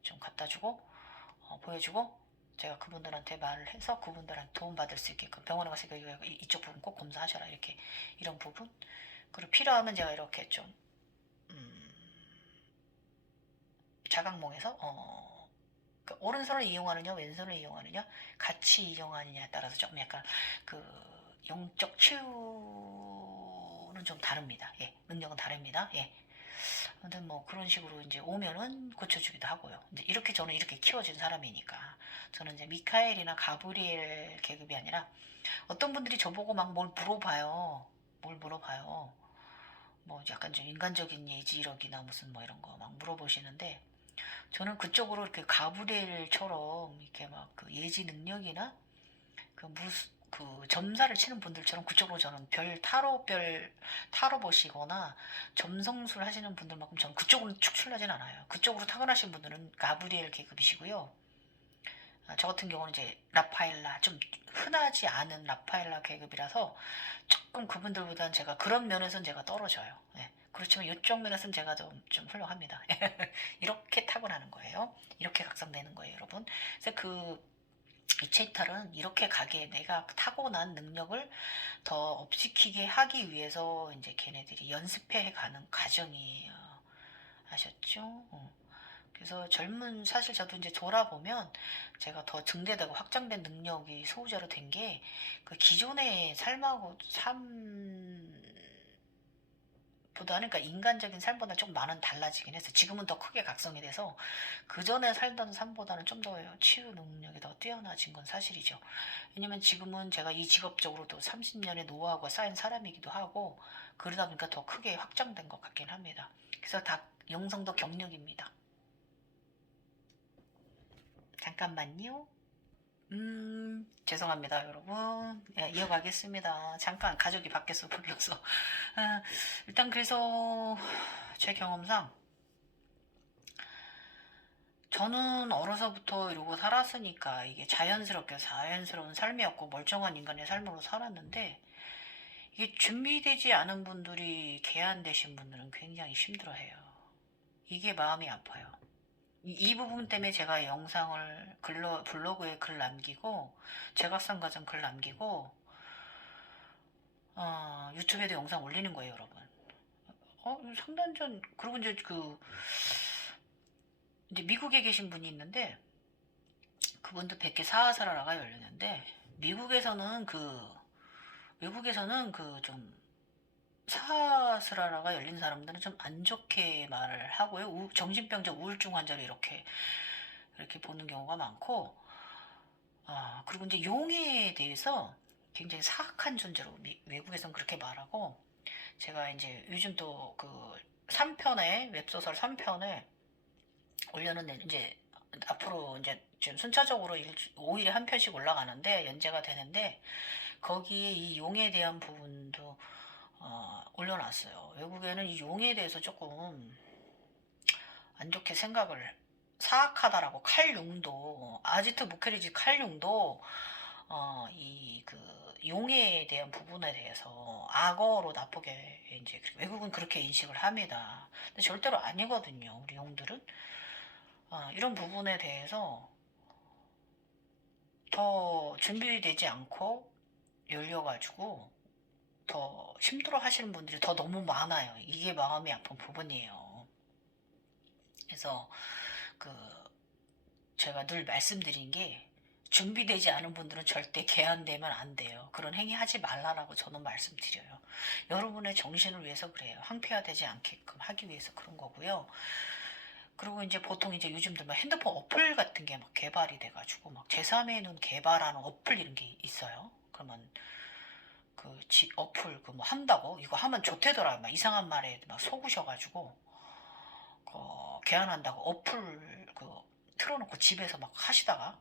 좀 갖다 주고 보여주고 제가 그분들한테 말을 해서 그분들한테 도움받을 수 있게끔 병원에 가서 이쪽 부분 꼭 검사하셔라 이렇게 이런 부분 그리고 필요하면 제가 이렇게 좀 음, 자각몽에서 그 오른손을 이용하느냐 왼손을 이용하느냐 같이 이용하느냐에 따라서 조금 약간 그 영적 치유는 좀 다릅니다. 예, 능력은 다릅니다. 예. 아무튼 뭐 그런 식으로 이제 오면은 고쳐주기도 하고요. 이제 이렇게 저는 이렇게 키워진 사람이니까 저는 이제 미카엘이나 가브리엘 계급이 아니라 어떤 분들이 저보고 막 뭘 물어봐요. 뭘 물어봐요. 뭐 약간 좀 인간적인 예지력이나 무슨 뭐 이런 거 막 물어보시는데 저는 그쪽으로 이렇게 가브리엘처럼 이렇게 막 그 예지 능력이나 그 점사를 치는 분들처럼 그쪽으로 저는 타로 보시거나 점성술 하시는 분들만큼 저는 그쪽으로 축출나진 않아요. 그쪽으로 타고나신 분들은 가브리엘 계급이시고요. 저 같은 경우는 이제 라파엘라 좀 흔하지 않은 라파엘라 계급이라서 조금 그분들보다는 제가 그런 면에서는 제가 떨어져요. 예. 그렇지만 이쪽 면에서는 제가 좀 훌륭합니다. 이렇게 타고나는 거예요. 이렇게 각성되는 거예요, 여러분. 그래서 그 이체이탈은 이렇게 가게 내가 타고난 능력을 더 업시키게 하기 위해서 이제 걔네들이 연습해 가는 과정이에요. 아셨죠? 그래서 사실 저도 이제 돌아보면 제가 더 증대되고 확장된 능력이 소유자로 된 게 그 기존의 삶보다는 그러니까 인간적인 삶보다 좀 많은 달라지긴 했어요. 지금은 더 크게 각성이 돼서 그 전에 살던 삶보다는 좀 더 치유 능력이 더 뛰어나진 건 사실이죠. 왜냐면 지금은 제가 이 직업적으로도 30년의 노하우가 쌓인 사람이기도 하고 그러다 보니까 더 크게 확장된 것 같긴 합니다. 그래서 다 영성도 경력입니다. 잠깐만요. 죄송합니다, 여러분. 예, 이어가겠습니다. 잠깐 가족이 밖에서 불러서. 아, 일단 그래서 제 경험상 저는 어려서부터 이러고 살았으니까 이게 자연스러운 삶이었고 멀쩡한 인간의 삶으로 살았는데 이게 준비되지 않은 분들이 개안되신 분들은 굉장히 힘들어해요. 이게 마음이 아파요. 이 부분 때문에 제가 영상을 블로그에 글 남기고 제각성 과정 글 남기고 유튜브에도 영상 올리는 거예요, 여러분. 상단전 그리고 이제 미국에 계신 분이 있는데 그분도 100개 사하사라가 열렸는데 미국에서는 외국에서는 좀 사하스라라가 열린 사람들은 좀 안 좋게 말을 하고요. 정신병자 우울증 환자를 이렇게 보는 경우가 많고, 그리고 이제 용에 대해서 굉장히 사악한 존재로 외국에선 그렇게 말하고, 제가 이제 요즘 또 그 3편의 웹소설 3편을 올려놓는 이제 앞으로 이제 좀 순차적으로 5일에 한 편씩 올라가는데 연재가 되는데 거기에 이 용에 대한 부분도 올려놨어요. 외국에는 이 용에 대해서 조금 안 좋게 생각을 사악하다라고 칼융도 아지트 무케리지 칼융도 이 그 용에 대한 부분에 대해서 악어로 나쁘게 이제 외국은 그렇게 인식을 합니다. 근데 절대로 아니거든요. 우리 용들은 이런 부분에 대해서 더 준비되지 않고 열려가지고 더 힘들어 하시는 분들이 더 너무 많아요. 이게 마음이 아픈 부분이에요. 그래서 그 제가 늘 말씀드린 게 준비되지 않은 분들은 절대 개안되면 안 돼요. 그런 행위 하지 말라라고 저는 말씀드려요. 여러분의 정신을 위해서 그래요. 황폐화되지 않게끔 하기 위해서 그런 거고요. 그리고 이제 보통 이제 요즘들 막 핸드폰 어플 같은 게 막 개발이 돼가지고 막 제3의 눈 개발하는 어플 이런 게 있어요. 그러면 그 어플 그 뭐 한다고 이거 하면 좋대더라 막 이상한 말에 막 속으셔가지고 개안한다고 어플 그 틀어놓고 집에서 막 하시다가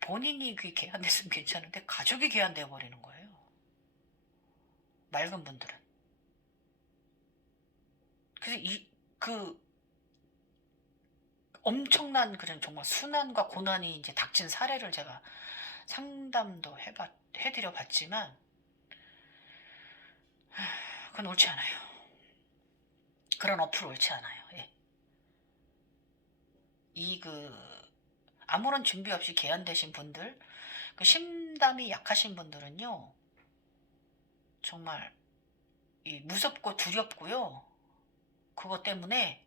본인이 그게 개안됐으면 괜찮은데 가족이 개안돼 버리는 거예요. 맑은 분들은. 그래서 그 엄청난 그런 정말 순환과 고난이 이제 닥친 사례를 제가 상담도 해드려 봤지만 그건 옳지 않아요. 그런 어플 옳지 않아요. 예. 아무런 준비 없이 개안되신 분들, 그 심담이 약하신 분들은요, 정말 무섭고 두렵고요. 그것 때문에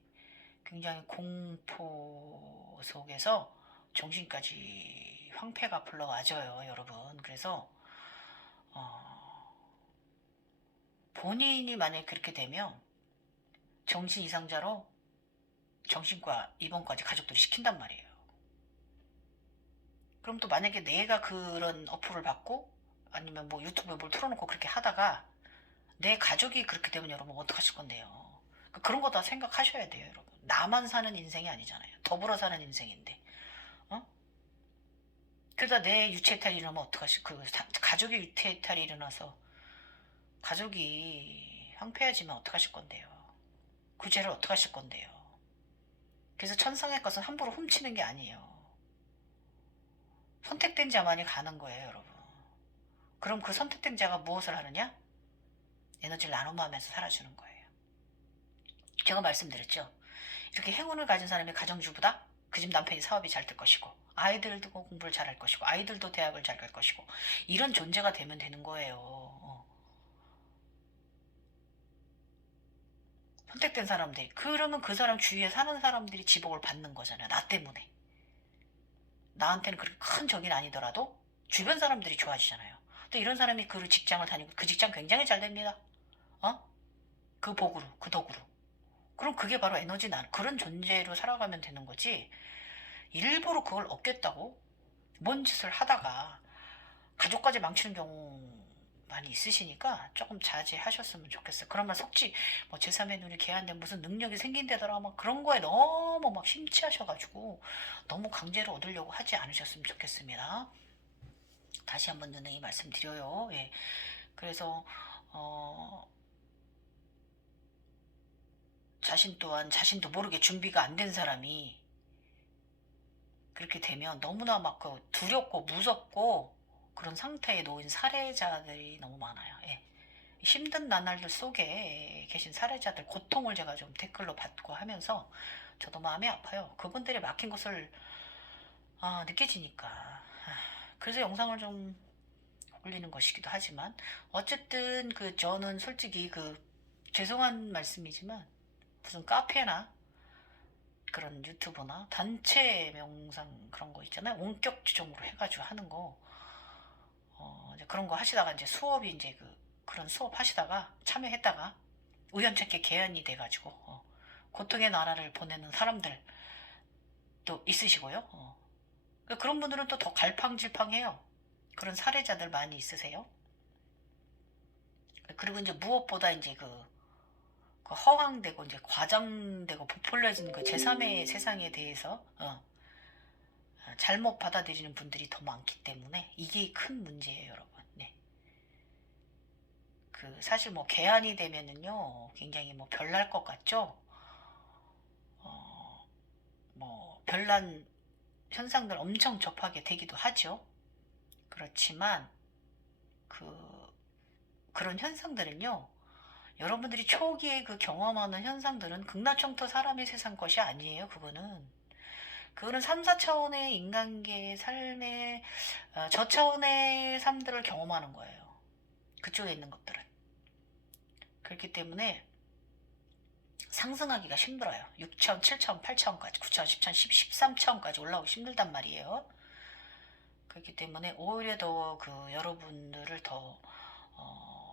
굉장히 공포 속에서 정신까지 황폐가 불러와져요, 여러분. 그래서 어, 본인이 만약에 그렇게 되면 정신 이상자로 정신과 입원까지 가족들이 시킨단 말이에요. 그럼 또 만약에 내가 그런 어플을 받고 아니면 뭐 유튜브에 뭘 틀어놓고 그렇게 하다가 내 가족이 그렇게 되면 여러분 어떡하실 건데요. 그런 거 다 생각하셔야 돼요, 여러분. 나만 사는 인생이 아니잖아요. 더불어 사는 인생인데. 어? 그러다 내 유체이탈이 일어나면 가족의 유체이탈이 일어나서 가족이 황폐해지면 어떡하실 건데요. 그 죄를 어떡하실 건데요. 그래서 천상의 것은 함부로 훔치는 게 아니에요. 선택된 자만이 가는 거예요, 여러분. 그럼 그 선택된 자가 무엇을 하느냐? 에너지를 나눔하면서 살아주는 거예요. 제가 말씀드렸죠. 이렇게 행운을 가진 사람이 가정주부다? 그 집 남편이 사업이 잘 될 것이고 아이들도 공부를 잘할 것이고 아이들도 대학을 잘 갈 것이고 이런 존재가 되면 되는 거예요. 선택된 사람들이 그러면 그 사람 주위에 사는 사람들이 지복을 받는 거잖아요. 나 때문에. 나한테는 그렇게 큰 적이 아니더라도 주변 사람들이 좋아지잖아요. 또 이런 사람이 그 직장을 다니고 그 직장 굉장히 잘 됩니다. 어? 그 복으로, 그 덕으로. 그럼 그게 바로 에너지 그런 존재로 살아가면 되는 거지. 일부러 그걸 얻겠다고 뭔 짓을 하다가 가족까지 망치는 경우 많이 있으시니까 조금 자제하셨으면 좋겠어요. 그러면 속지 뭐 제3의 눈이 개한데 무슨 능력이 생긴다더라 막 그런 거에 너무 막 심취하셔가지고 너무 강제로 얻으려고 하지 않으셨으면 좋겠습니다. 다시 한번 누누이 말씀드려요. 예. 그래서 어, 자신 또한 자신도 모르게 준비가 안 된 사람이 그렇게 되면 너무나 막 두렵고 무섭고 그런 상태에 놓인 사례자들이 너무 많아요. 예. 힘든 나날들 속에 계신 사례자들 고통을 제가 좀 댓글로 받고 하면서 저도 마음이 아파요. 그분들이 막힌 것을 느껴지니까. 그래서 영상을 좀 올리는 것이기도 하지만 어쨌든 저는 솔직히 죄송한 말씀이지만 무슨 카페나 그런 유튜브나 단체 명상 그런 거 있잖아요. 원격 주종으로 해가지고 하는 거 이제 그런 거 하시다가 이제 수업이 이제 그런 수업 하시다가 참여했다가 우연찮게 개연이 돼가지고 고통의 나라를 보내는 사람들도 있으시고요. 그러니까 그런 분들은 또 더 갈팡질팡해요. 그런 사례자들 많이 있으세요. 그리고 이제 무엇보다 이제 그 허황되고 이제 과장되고 부풀려진 그 제3의 세상에 대해서 잘못 받아들이는 분들이 더 많기 때문에 이게 큰 문제예요, 여러분. 네. 사실 뭐 개안이 되면은요, 굉장히 뭐 별날 것 같죠? 별난 현상들 엄청 접하게 되기도 하죠. 그렇지만 그런 현상들은요, 여러분들이 초기에 그 경험하는 현상들은 극락청토 사람의 세상 것이 아니에요. 그거는 3, 4차원의 인간계의 삶의 저차원의 삶들을 경험하는 거예요. 그쪽에 있는 것들은. 그렇기 때문에 상승하기가 힘들어요. 6차원, 7차원, 8차원까지, 9차원, 10차원, 13차원까지 올라오기 힘들단 말이에요. 그렇기 때문에 오히려 더 여러분들을 더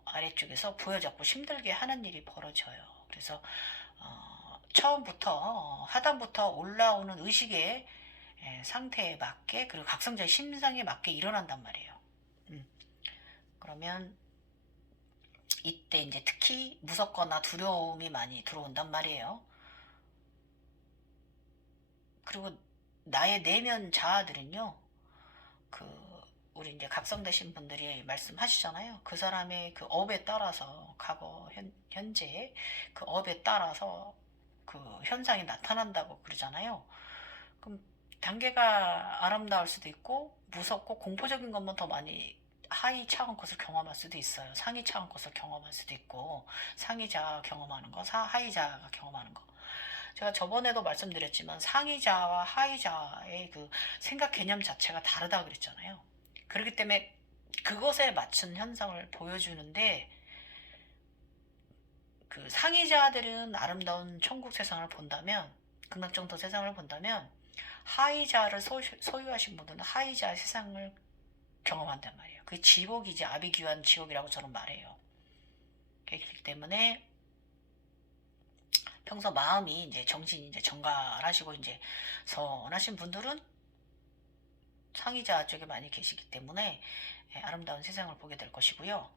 아래쪽에서 부여잡고 힘들게 하는 일이 벌어져요. 그래서 처음부터 하단부터 올라오는 의식의 상태에 맞게, 그리고 각성자의 심상에 맞게 일어난단 말이에요. 그러면 이때 이제 특히 무섭거나 두려움이 많이 들어온단 말이에요. 그리고 나의 내면 자아들은요, 우리 이제 각성되신 분들이 말씀하시잖아요. 그 사람의 그 업에 따라서, 과거, 현재 그 업에 따라서 그 현상이 나타난다고 그러잖아요. 그럼 단계가 아름다울 수도 있고, 무섭고 공포적인 것만 더 많이 하위 차원 것을 경험할 수도 있어요. 상위 차원 것을 경험할 수도 있고, 상위자가 경험하는 거, 하위자가 경험하는 거. 제가 저번에도 말씀드렸지만 상위자와 하위자의 그 생각 개념 자체가 다르다 그랬잖아요. 그렇기 때문에 그것에 맞춘 현상을 보여주는데, 그 상위자들은 아름다운 천국 세상을 본다면, 극락정토 세상을 본다면, 하위자를 소유하신 분들은 하위자의 세상을 경험한단 말이에요. 그게 지옥이지, 아비규환 지옥이라고 저는 말해요. 그렇기 때문에 평소 마음이 이제 정신이 이제 정갈하시고 이제 선하신 분들은 상위자 쪽에 많이 계시기 때문에 아름다운 세상을 보게 될 것이고요.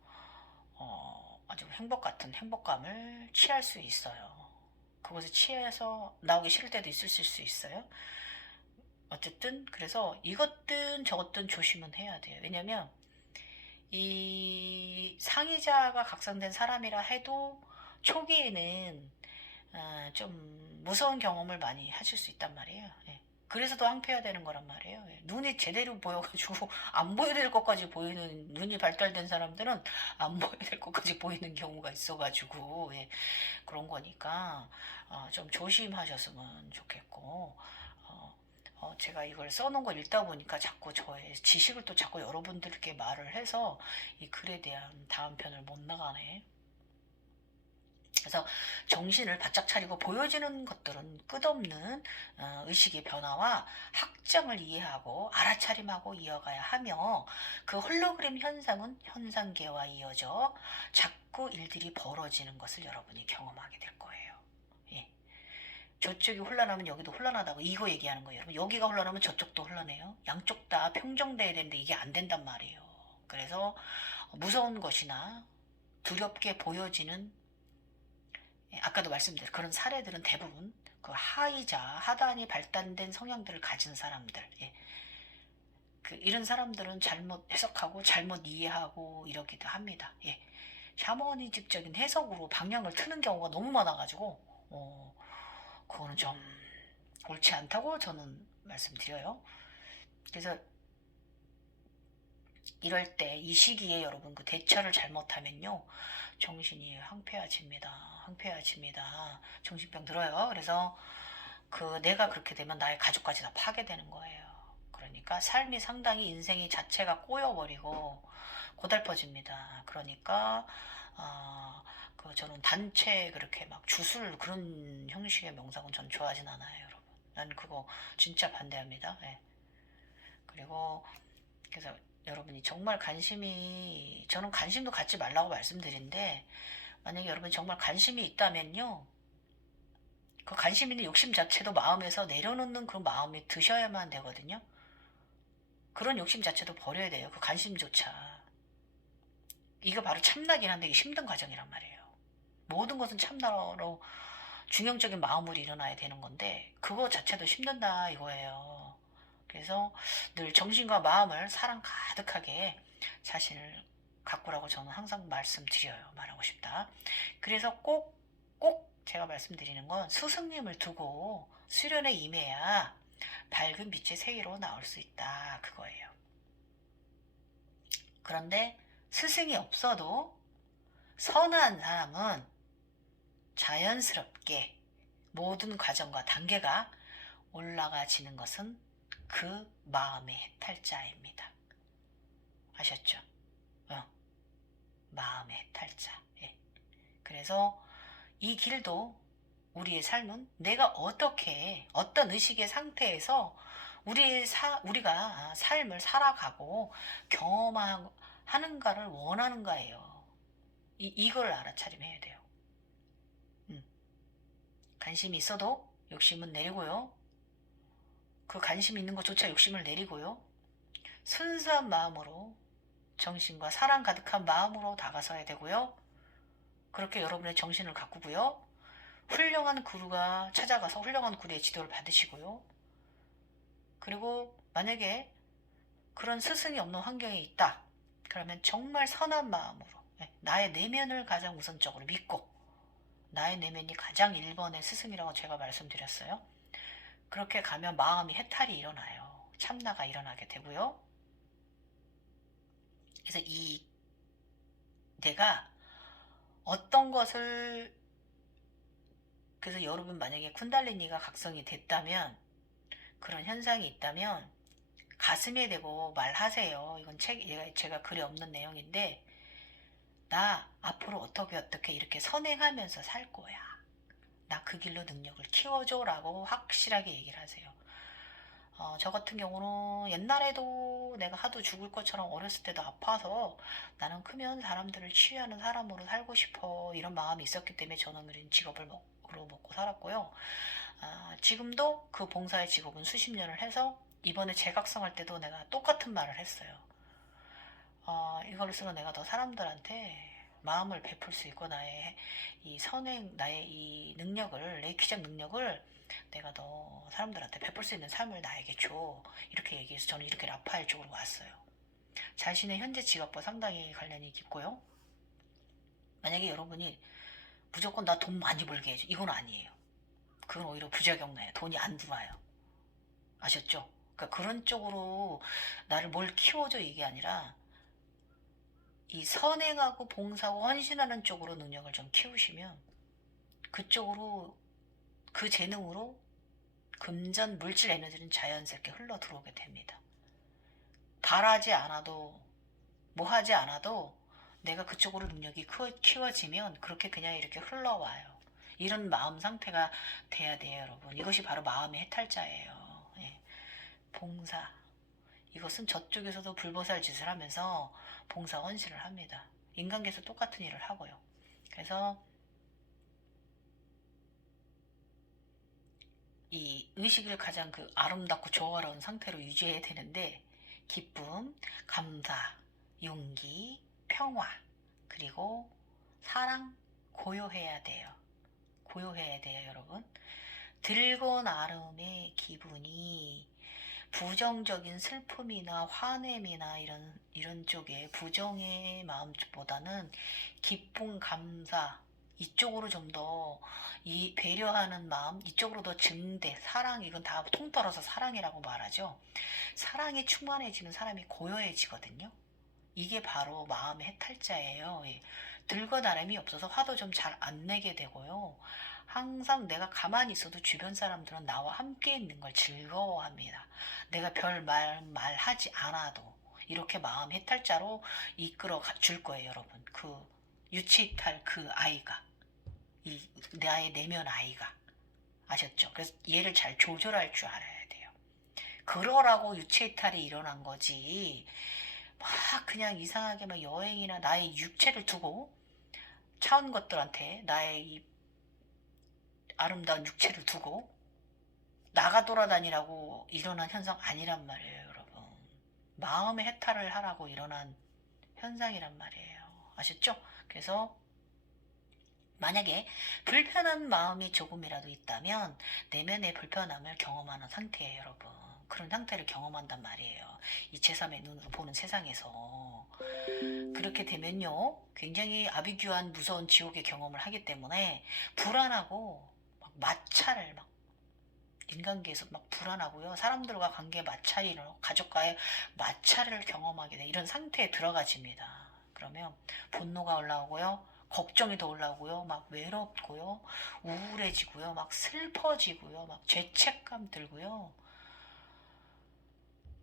아주 행복 같은 행복감을 취할 수 있어요. 그것에 취해서 나오기 싫을 때도 있을 수 있어요. 어쨌든 그래서 이것든 저것든 조심은 해야 돼요. 왜냐면 이 상위자가 각성된 사람이라 해도 초기에는 좀 무서운 경험을 많이 하실 수 있단 말이에요. 예. 그래서 더 항폐해야 되는 거란 말이에요. 예. 눈이 제대로 보여가지고 안 보여야 될 것까지 보이는, 눈이 발달된 사람들은 안 보여야 될 것까지 보이는 경우가 있어가지고 그런 거니까 좀 조심하셨으면 좋겠고, 제가 이걸 써놓은 걸 읽다 보니까 자꾸 저의 지식을 또 자꾸 여러분들께 말을 해서 이 글에 대한 다음 편을 못 나가네. 그래서 정신을 바짝 차리고 보여지는 것들은 끝없는 의식의 변화와 학정을 이해하고 알아차림하고 이어가야 하며, 그 홀로그램 현상은 현상계와 이어져 자꾸 일들이 벌어지는 것을 여러분이 경험하게 될 거예요. 예. 저쪽이 혼란하면 여기도 혼란하다고 이거 얘기하는 거예요. 여러분, 여기가 혼란하면 저쪽도 혼란해요. 양쪽 다 평정돼야 되는데 이게 안 된단 말이에요. 그래서 무서운 것이나 두렵게 보여지는, 아까도 말씀드린 그런 사례들은 대부분 그 하이자 하단이 발달된 성향들을 가진 사람들, 이런 사람들은 잘못 해석하고 잘못 이해하고 이러기도 합니다. 샤머니즘적인 해석으로 방향을 트는 경우가 너무 많아가지고 그거는 좀 옳지 않다고 저는 말씀드려요. 그래서 이럴 때 이 시기에 여러분 그 대처를 잘못하면요, 정신이 황폐해집니다. 정신병 들어요. 그래서 내가 그렇게 되면 나의 가족까지 다 파괴되는 거예요. 그러니까 삶이 상당히 인생이 자체가 꼬여버리고 고달퍼집니다. 그러니까 저는 단체 그렇게 막 주술 그런 형식의 명상은 전 좋아하진 않아요, 여러분. 난 그거 진짜 반대합니다. 그리고 그래서 여러분이 정말 저는 관심도 갖지 말라고 말씀드린데, 만약에 여러분이 정말 관심이 있다면요, 그 관심 있는 욕심 자체도 마음에서 내려놓는 그런 마음이 드셔야만 되거든요. 그런 욕심 자체도 버려야 돼요. 그 관심조차. 이거 바로 참나긴 한데 이게 힘든 과정이란 말이에요. 모든 것은 참나로 중형적인 마음으로 일어나야 되는 건데 그거 자체도 힘든다 이거예요. 그래서 늘 정신과 마음을 사랑 가득하게 자신을 가꾸라고 저는 항상 말하고 싶다. 그래서 꼭 제가 말씀드리는 건 스승님을 두고 수련에 임해야 밝은 빛의 세계로 나올 수 있다. 그거예요. 그런데 스승이 없어도 선한 사람은 자연스럽게 모든 과정과 단계가 올라가지는 것은 그 마음의 해탈자입니다. 아셨죠? 마음의 해탈자. 예. 그래서 이 길도 우리의 삶은 내가 어떻게 어떤 의식의 상태에서 우리가 삶을 살아가고 경험하는가를 원하는가예요. 이걸 알아차림해야 돼요. 관심이 있어도 욕심은 내리고요. 그 관심 있는 것조차 욕심을 내리고요. 순수한 마음으로 정신과 사랑 가득한 마음으로 다가서야 되고요. 그렇게 여러분의 정신을 가꾸고요. 훌륭한 구루가 찾아가서 훌륭한 구루의 지도를 받으시고요. 그리고 만약에 그런 스승이 없는 환경에 있다. 그러면 정말 선한 마음으로 나의 내면을 가장 우선적으로 믿고 나의 내면이 가장 1번의 스승이라고 제가 말씀드렸어요. 그렇게 가면 마음이 해탈이 일어나요. 참나가 일어나게 되고요. 그래서 내가 어떤 것을 그래서 여러분 만약에 쿤달리니가 각성이 됐다면 그런 현상이 있다면 가슴에 대고 말하세요. 이건 제가 글에 없는 내용인데 나 앞으로 어떻게 이렇게 선행하면서 살 거야. 나 그 길로 능력을 키워줘 라고 확실하게 얘기를 하세요. 저 같은 경우는 옛날에도 내가 하도 죽을 것처럼 어렸을 때도 아파서 나는 크면 사람들을 치유하는 사람으로 살고 싶어 이런 마음이 있었기 때문에 저는 그런 직업을 먹고 살았고요. 지금도 그 봉사의 직업은 수십 년을 해서 이번에 재각성할 때도 내가 똑같은 말을 했어요. 이걸로 내가 더 사람들한테 마음을 베풀 수 있고 나의 이 능력을 레이키적 능력을 내가 더 사람들한테 베풀 수 있는 삶을 나에게 줘. 이렇게 얘기해서 저는 이렇게 라파엘 쪽으로 왔어요. 자신의 현재 직업과 상당히 관련이 깊고요. 만약에 여러분이 무조건 나 돈 많이 벌게 해줘. 이건 아니에요. 그건 오히려 부작용나요. 돈이 안 들어와요. 아셨죠? 그러니까 그런 쪽으로 나를 뭘 키워줘 이게 아니라 이 선행하고 봉사하고 헌신하는 쪽으로 능력을 좀 키우시면 그쪽으로 그 재능으로 금전 물질 에너지는 자연스럽게 흘러 들어오게 됩니다. 바라지 않아도 뭐 하지 않아도 내가 그쪽으로 능력이 키워지면 그렇게 그냥 이렇게 흘러와요. 이런 마음 상태가 돼야 돼요, 여러분. 이것이 바로 마음의 해탈자예요. 예. 봉사. 이것은 저쪽에서도 불보살 짓을 하면서 봉사 헌신을 합니다. 인간계에서 똑같은 일을 하고요. 그래서 이 의식을 가장 그 아름답고 조화로운 상태로 유지해야 되는데 기쁨, 감사, 용기, 평화, 그리고 사랑, 고요해야 돼요. 고요해야 돼요, 여러분. 들고 나름의 기분이 부정적인 슬픔이나 화냄이나 이런 쪽에 부정의 마음보다는 기쁨, 감사 이쪽으로 좀 더 이 배려하는 마음 이쪽으로 더 증대, 사랑 이건 다 통틀어서 사랑이라고 말하죠. 사랑이 충만해지면 사람이 고요해지거든요. 이게 바로 마음의 해탈자예요. 예. 들고 나름이 없어서 화도 좀 잘 안 내게 되고요. 항상 내가 가만히 있어도 주변 사람들은 나와 함께 있는 걸 즐거워합니다. 내가 별 말하지 않아도 이렇게 마음 해탈자로 이끌어 줄 거예요, 여러분. 그 유치이탈 그 아이가 이 나의 내면 아이가 아셨죠? 그래서 얘를 잘 조절할 줄 알아야 돼요. 그러라고 유치이탈이 일어난 거지. 막 그냥 이상하게 막 여행이나 나의 육체를 두고 차은 것들한테 나의 이 아름다운 육체를 두고 나가 돌아다니라고 일어난 현상 아니란 말이에요, 여러분. 마음의 해탈을 하라고 일어난 현상이란 말이에요. 아셨죠? 그래서 만약에 불편한 마음이 조금이라도 있다면 내면의 불편함을 경험하는 상태예요, 여러분. 그런 상태를 경험한단 말이에요. 이 제3의 눈으로 보는 세상에서. 그렇게 되면요, 굉장히 아비규환 무서운 지옥의 경험을 하기 때문에 불안하고 막 마찰을 막 인간계에서 막 불안하고요. 사람들과 관계 마찰이 일어나고 가족과의 마찰을 경험하게 돼 이런 상태에 들어가집니다. 그러면 분노가 올라오고요. 걱정이 더 올라오고요. 막 외롭고요. 우울해지고요. 막 슬퍼지고요. 막 죄책감 들고요.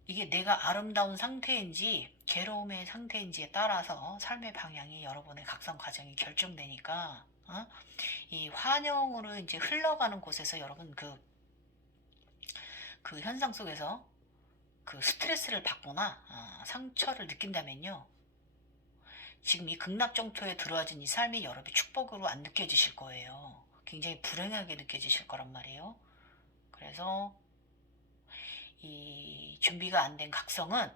이게 내가 아름다운 상태인지 괴로움의 상태인지에 따라서 삶의 방향이 여러분의 각성 과정이 결정되니까 이 환영으로 이제 흘러가는 곳에서 여러분 그 현상 속에서 그 스트레스를 받거나 상처를 느낀다면요. 지금 이 극락정토에 들어와진 이 삶이 여러분의 축복으로 안 느껴지실 거예요. 굉장히 불행하게 느껴지실 거란 말이에요. 그래서 이 준비가 안 된 각성은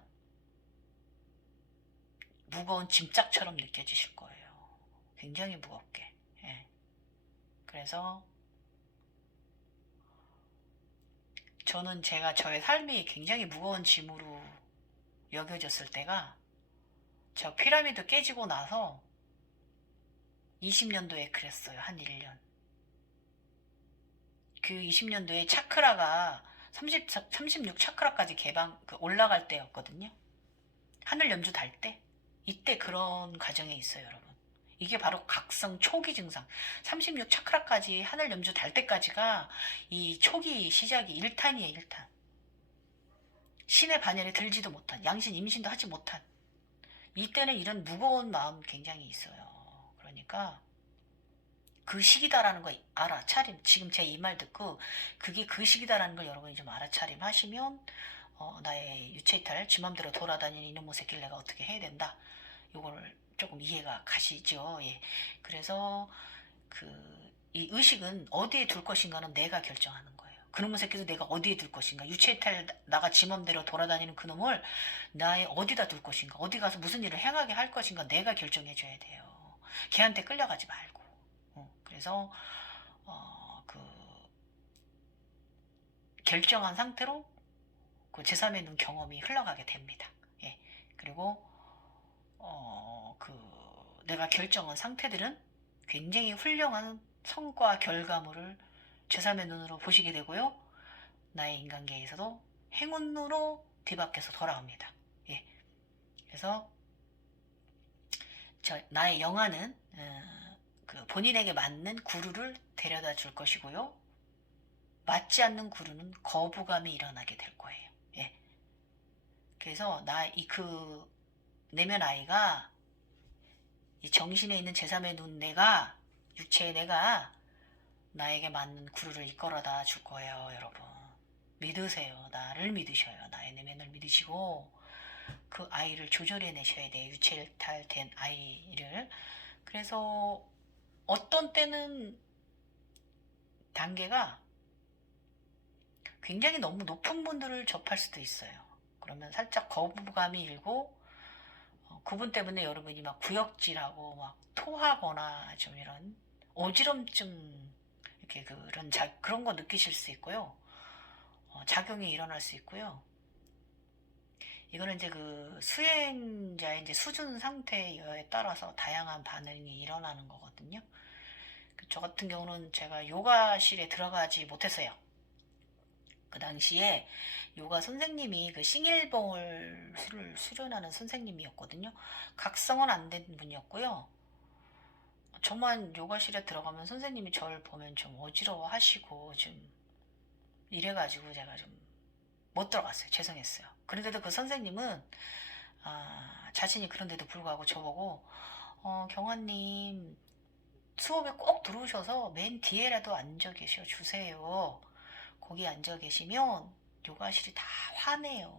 무거운 짐짝처럼 느껴지실 거예요. 굉장히 무겁게. 예. 그래서 저는 제가 저의 삶이 굉장히 무거운 짐으로 여겨졌을 때가 저 피라미드 깨지고 나서 20년도에 그랬어요. 한 1년. 그 20년도에 차크라가 36 차크라까지 올라갈 때였거든요. 하늘 연주 달 때. 이때 그런 과정에 있어요, 여러분. 이게 바로 각성 초기 증상. 36 차크라까지 하늘 연주 달 때까지가 이 초기 시작이 1탄이에요, 1탄. 신의 반열에 들지도 못한, 양신 임신도 하지 못한. 이때는 이런 무거운 마음 굉장히 있어요. 그러니까 그 시기다라는 거 알아차림. 지금 제 이 말 듣고 그게 그 시기다라는 걸 여러분이 좀 알아차림 하시면 나의 유체이탈 지 맘대로 돌아다니는 이놈의 새끼를 내가 어떻게 해야 된다. 요거를 조금 이해가 가시죠. 예. 그래서 이 의식은 어디에 둘 것인가는 내가 결정하는 거예요. 그놈의 새끼도 내가 어디에 둘 것인가. 유체이탈 나가 지 맘대로 돌아다니는 그놈을 나의 어디다 둘 것인가. 어디 가서 무슨 일을 행하게 할 것인가 내가 결정해 줘야 돼요. 걔한테 끌려가지 말고. 그래서 그 결정한 상태로 그 제3의 눈 경험이 흘러가게 됩니다. 예. 그리고 그 내가 결정한 상태들은 굉장히 훌륭한 성과 결과물을 제3의 눈으로 보시게 되고요. 나의 인간계에서도 행운으로 뒤바뀌어서 돌아옵니다. 예. 그래서 나의 영화는 그 본인에게 맞는 구루를 데려다 줄 것이고요. 맞지 않는 구루는 거부감이 일어나게 될 거예요. 예. 그래서 내면 아이가 이 정신에 있는 제3의 눈 내가 육체의 내가 나에게 맞는 구루를 이끌어다 줄 거예요, 여러분. 믿으세요. 나를 믿으셔요. 나의 내면을 믿으시고 그 아이를 조절해내셔야 돼요. 유체이탈된 아이를. 그래서 어떤 때는 단계가 굉장히 너무 높은 분들을 접할 수도 있어요. 그러면 살짝 거부감이 일고 그분 때문에 여러분이 막 구역질하고 막 토하거나 좀 이런 어지럼증 이렇게 그런 거 느끼실 수 있고요. 작용이 일어날 수 있고요. 이거는 이제 그 수행자의 이제 수준 상태에 따라서 다양한 반응이 일어나는 거거든요. 저 같은 경우는 제가 요가실에 들어가지 못했어요. 그 당시에 요가 선생님이 그 싱일봉을 수련하는 선생님이었거든요. 각성은 안 된 분이었고요. 저만 요가실에 들어가면 선생님이 저를 보면 좀 어지러워 하시고 좀 이래가지고 제가 좀 못 들어갔어요. 죄송했어요. 그런데도 그 선생님은 자신이 그런데도 불구하고 저보고 경아님 수업에 꼭 들어오셔서 맨 뒤에라도 앉아 계셔 주세요. 거기 앉아 계시면 요가실이 다 화내요.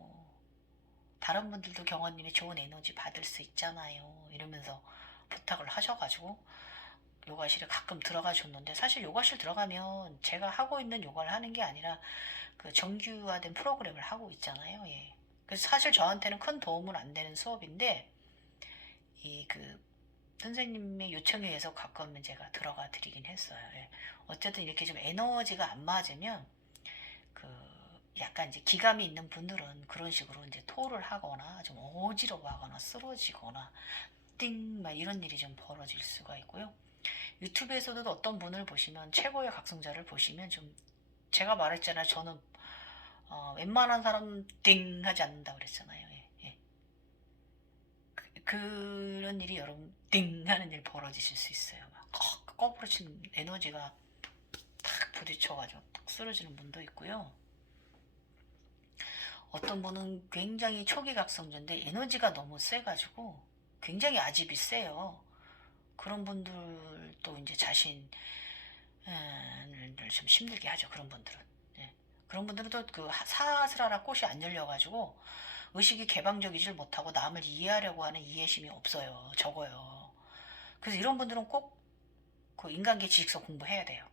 다른 분들도 경아님의 좋은 에너지 받을 수 있잖아요. 이러면서 부탁을 하셔가지고 요가실에 가끔 들어가 줬는데 사실 요가실 들어가면 제가 하고 있는 요가를 하는 게 아니라 그 정규화된 프로그램을 하고 있잖아요. 예. 그래서 사실 저한테는 큰 도움은 안 되는 수업인데 선생님의 요청에 의해서 가끔은 제가 들어가 드리긴 했어요. 예. 어쨌든 이렇게 좀 에너지가 안 맞으면 그 약간 이제 기감이 있는 분들은 그런 식으로 이제 토를 하거나 좀 어지러워하거나 쓰러지거나 띵 막 이런 일이 좀 벌어질 수가 있고요. 유튜브에서도 어떤 분을 보시면 최고의 각성자를 보시면 좀 제가 말했잖아요. 저는 웬만한 사람 띵 하지 않는다 그랬잖아요. 예, 예. 그런 일이 여러분 띵 하는 일 벌어지실 수 있어요. 막 거꾸로 치는 에너지가 탁 부딪혀가지고 탁 쓰러지는 분도 있고요. 어떤 분은 굉장히 초기각성자인데 에너지가 너무 세가지고 굉장히 아집이 세요. 그런 분들도 이제 자신을 좀 힘들게 하죠. 그런 분들은. 예. 그런 분들은 또 그 사스라라 꽃이 안 열려가지고 의식이 개방적이질 못하고 남을 이해하려고 하는 이해심이 없어요. 적어요. 그래서 이런 분들은 꼭 그 인간계 지식서 공부해야 돼요.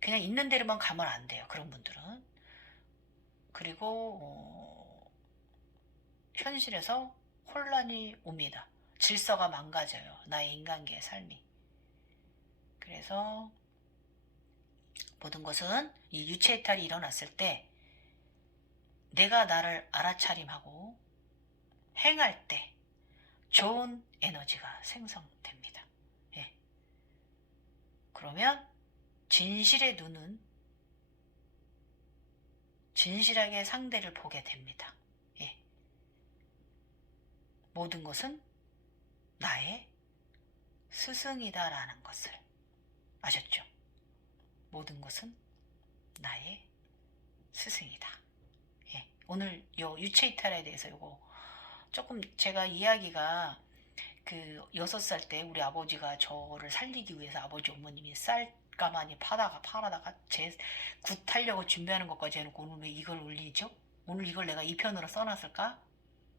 그냥 있는 대로만 가면 안 돼요. 그런 분들은. 그리고 현실에서 혼란이 옵니다. 질서가 망가져요. 나의 인간계의 삶이. 그래서 모든 것은 이 유체이탈이 일어났을 때 내가 나를 알아차림하고 행할 때 좋은 에너지가 생성됩니다. 예. 그러면 진실의 눈은 진실하게 상대를 보게 됩니다. 예. 모든 것은 나의 스승이다라는 것을 아셨죠? 모든 것은 나의 스승이다. 예. 오늘 요 유체이탈에 대해서 요거 조금 제가 이야기가 그 6살 때 우리 아버지가 저를 살리기 위해서 아버지 어머님이 쌀가마니 팔아다가 제 굿하려고 준비하는 것까지 해놓고 오늘 왜 이걸 올리죠? 오늘 이걸 내가 2편으로 써놨을까?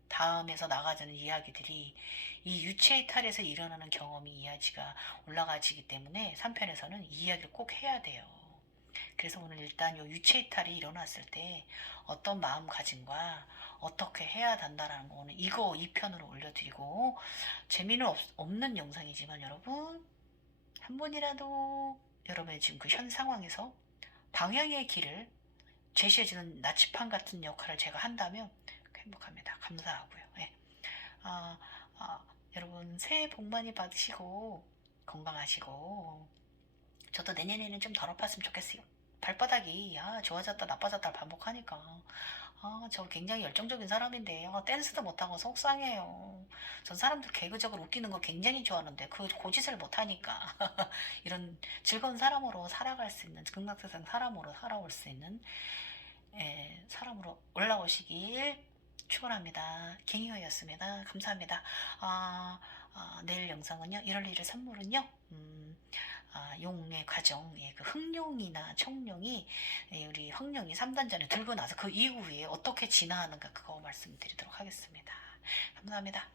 다음에서 나가자는 이야기들이 이 유체이탈에서 일어나는 경험이 이야기가 올라가지기 때문에 3편에서는 이 이야기를 꼭 해야 돼요. 그래서 오늘 일단 요 유체이탈이 일어났을 때 어떤 마음가짐과 어떻게 해야 된다라는 거는 이거 2편으로 올려드리고 재미는 없는 영상이지만 여러분 한 번이라도 여러분의 지금 그 현 상황에서 방향의 길을 제시해주는 나치판 같은 역할을 제가 한다면 행복합니다. 감사하고요. 예. 아, 아, 여러분 새해 복 많이 받으시고 건강하시고 저도 내년에는 좀 덜 아팠으면 좋겠어요. 발바닥이 좋아졌다 나빠졌다 반복하니까 저 굉장히 열정적인 사람인데 댄스도 못하고 속상해요. 전 사람들 개그적으로 웃기는 거 굉장히 좋아하는데 그 고짓을 못하니까 이런 즐거운 사람으로 살아갈 수 있는 극락세상 사람으로 살아올 수 있는 사람으로 올라오시길 축원합니다. 갱이어였습니다. 감사합니다. 내일 영상은요. 1월 1일 선물은요. 용의 과정, 그 흑룡이나 청룡이 우리 흑룡이 3단전에 들고 나서 그 이후에 어떻게 진화하는가 그거 말씀드리도록 하겠습니다. 감사합니다.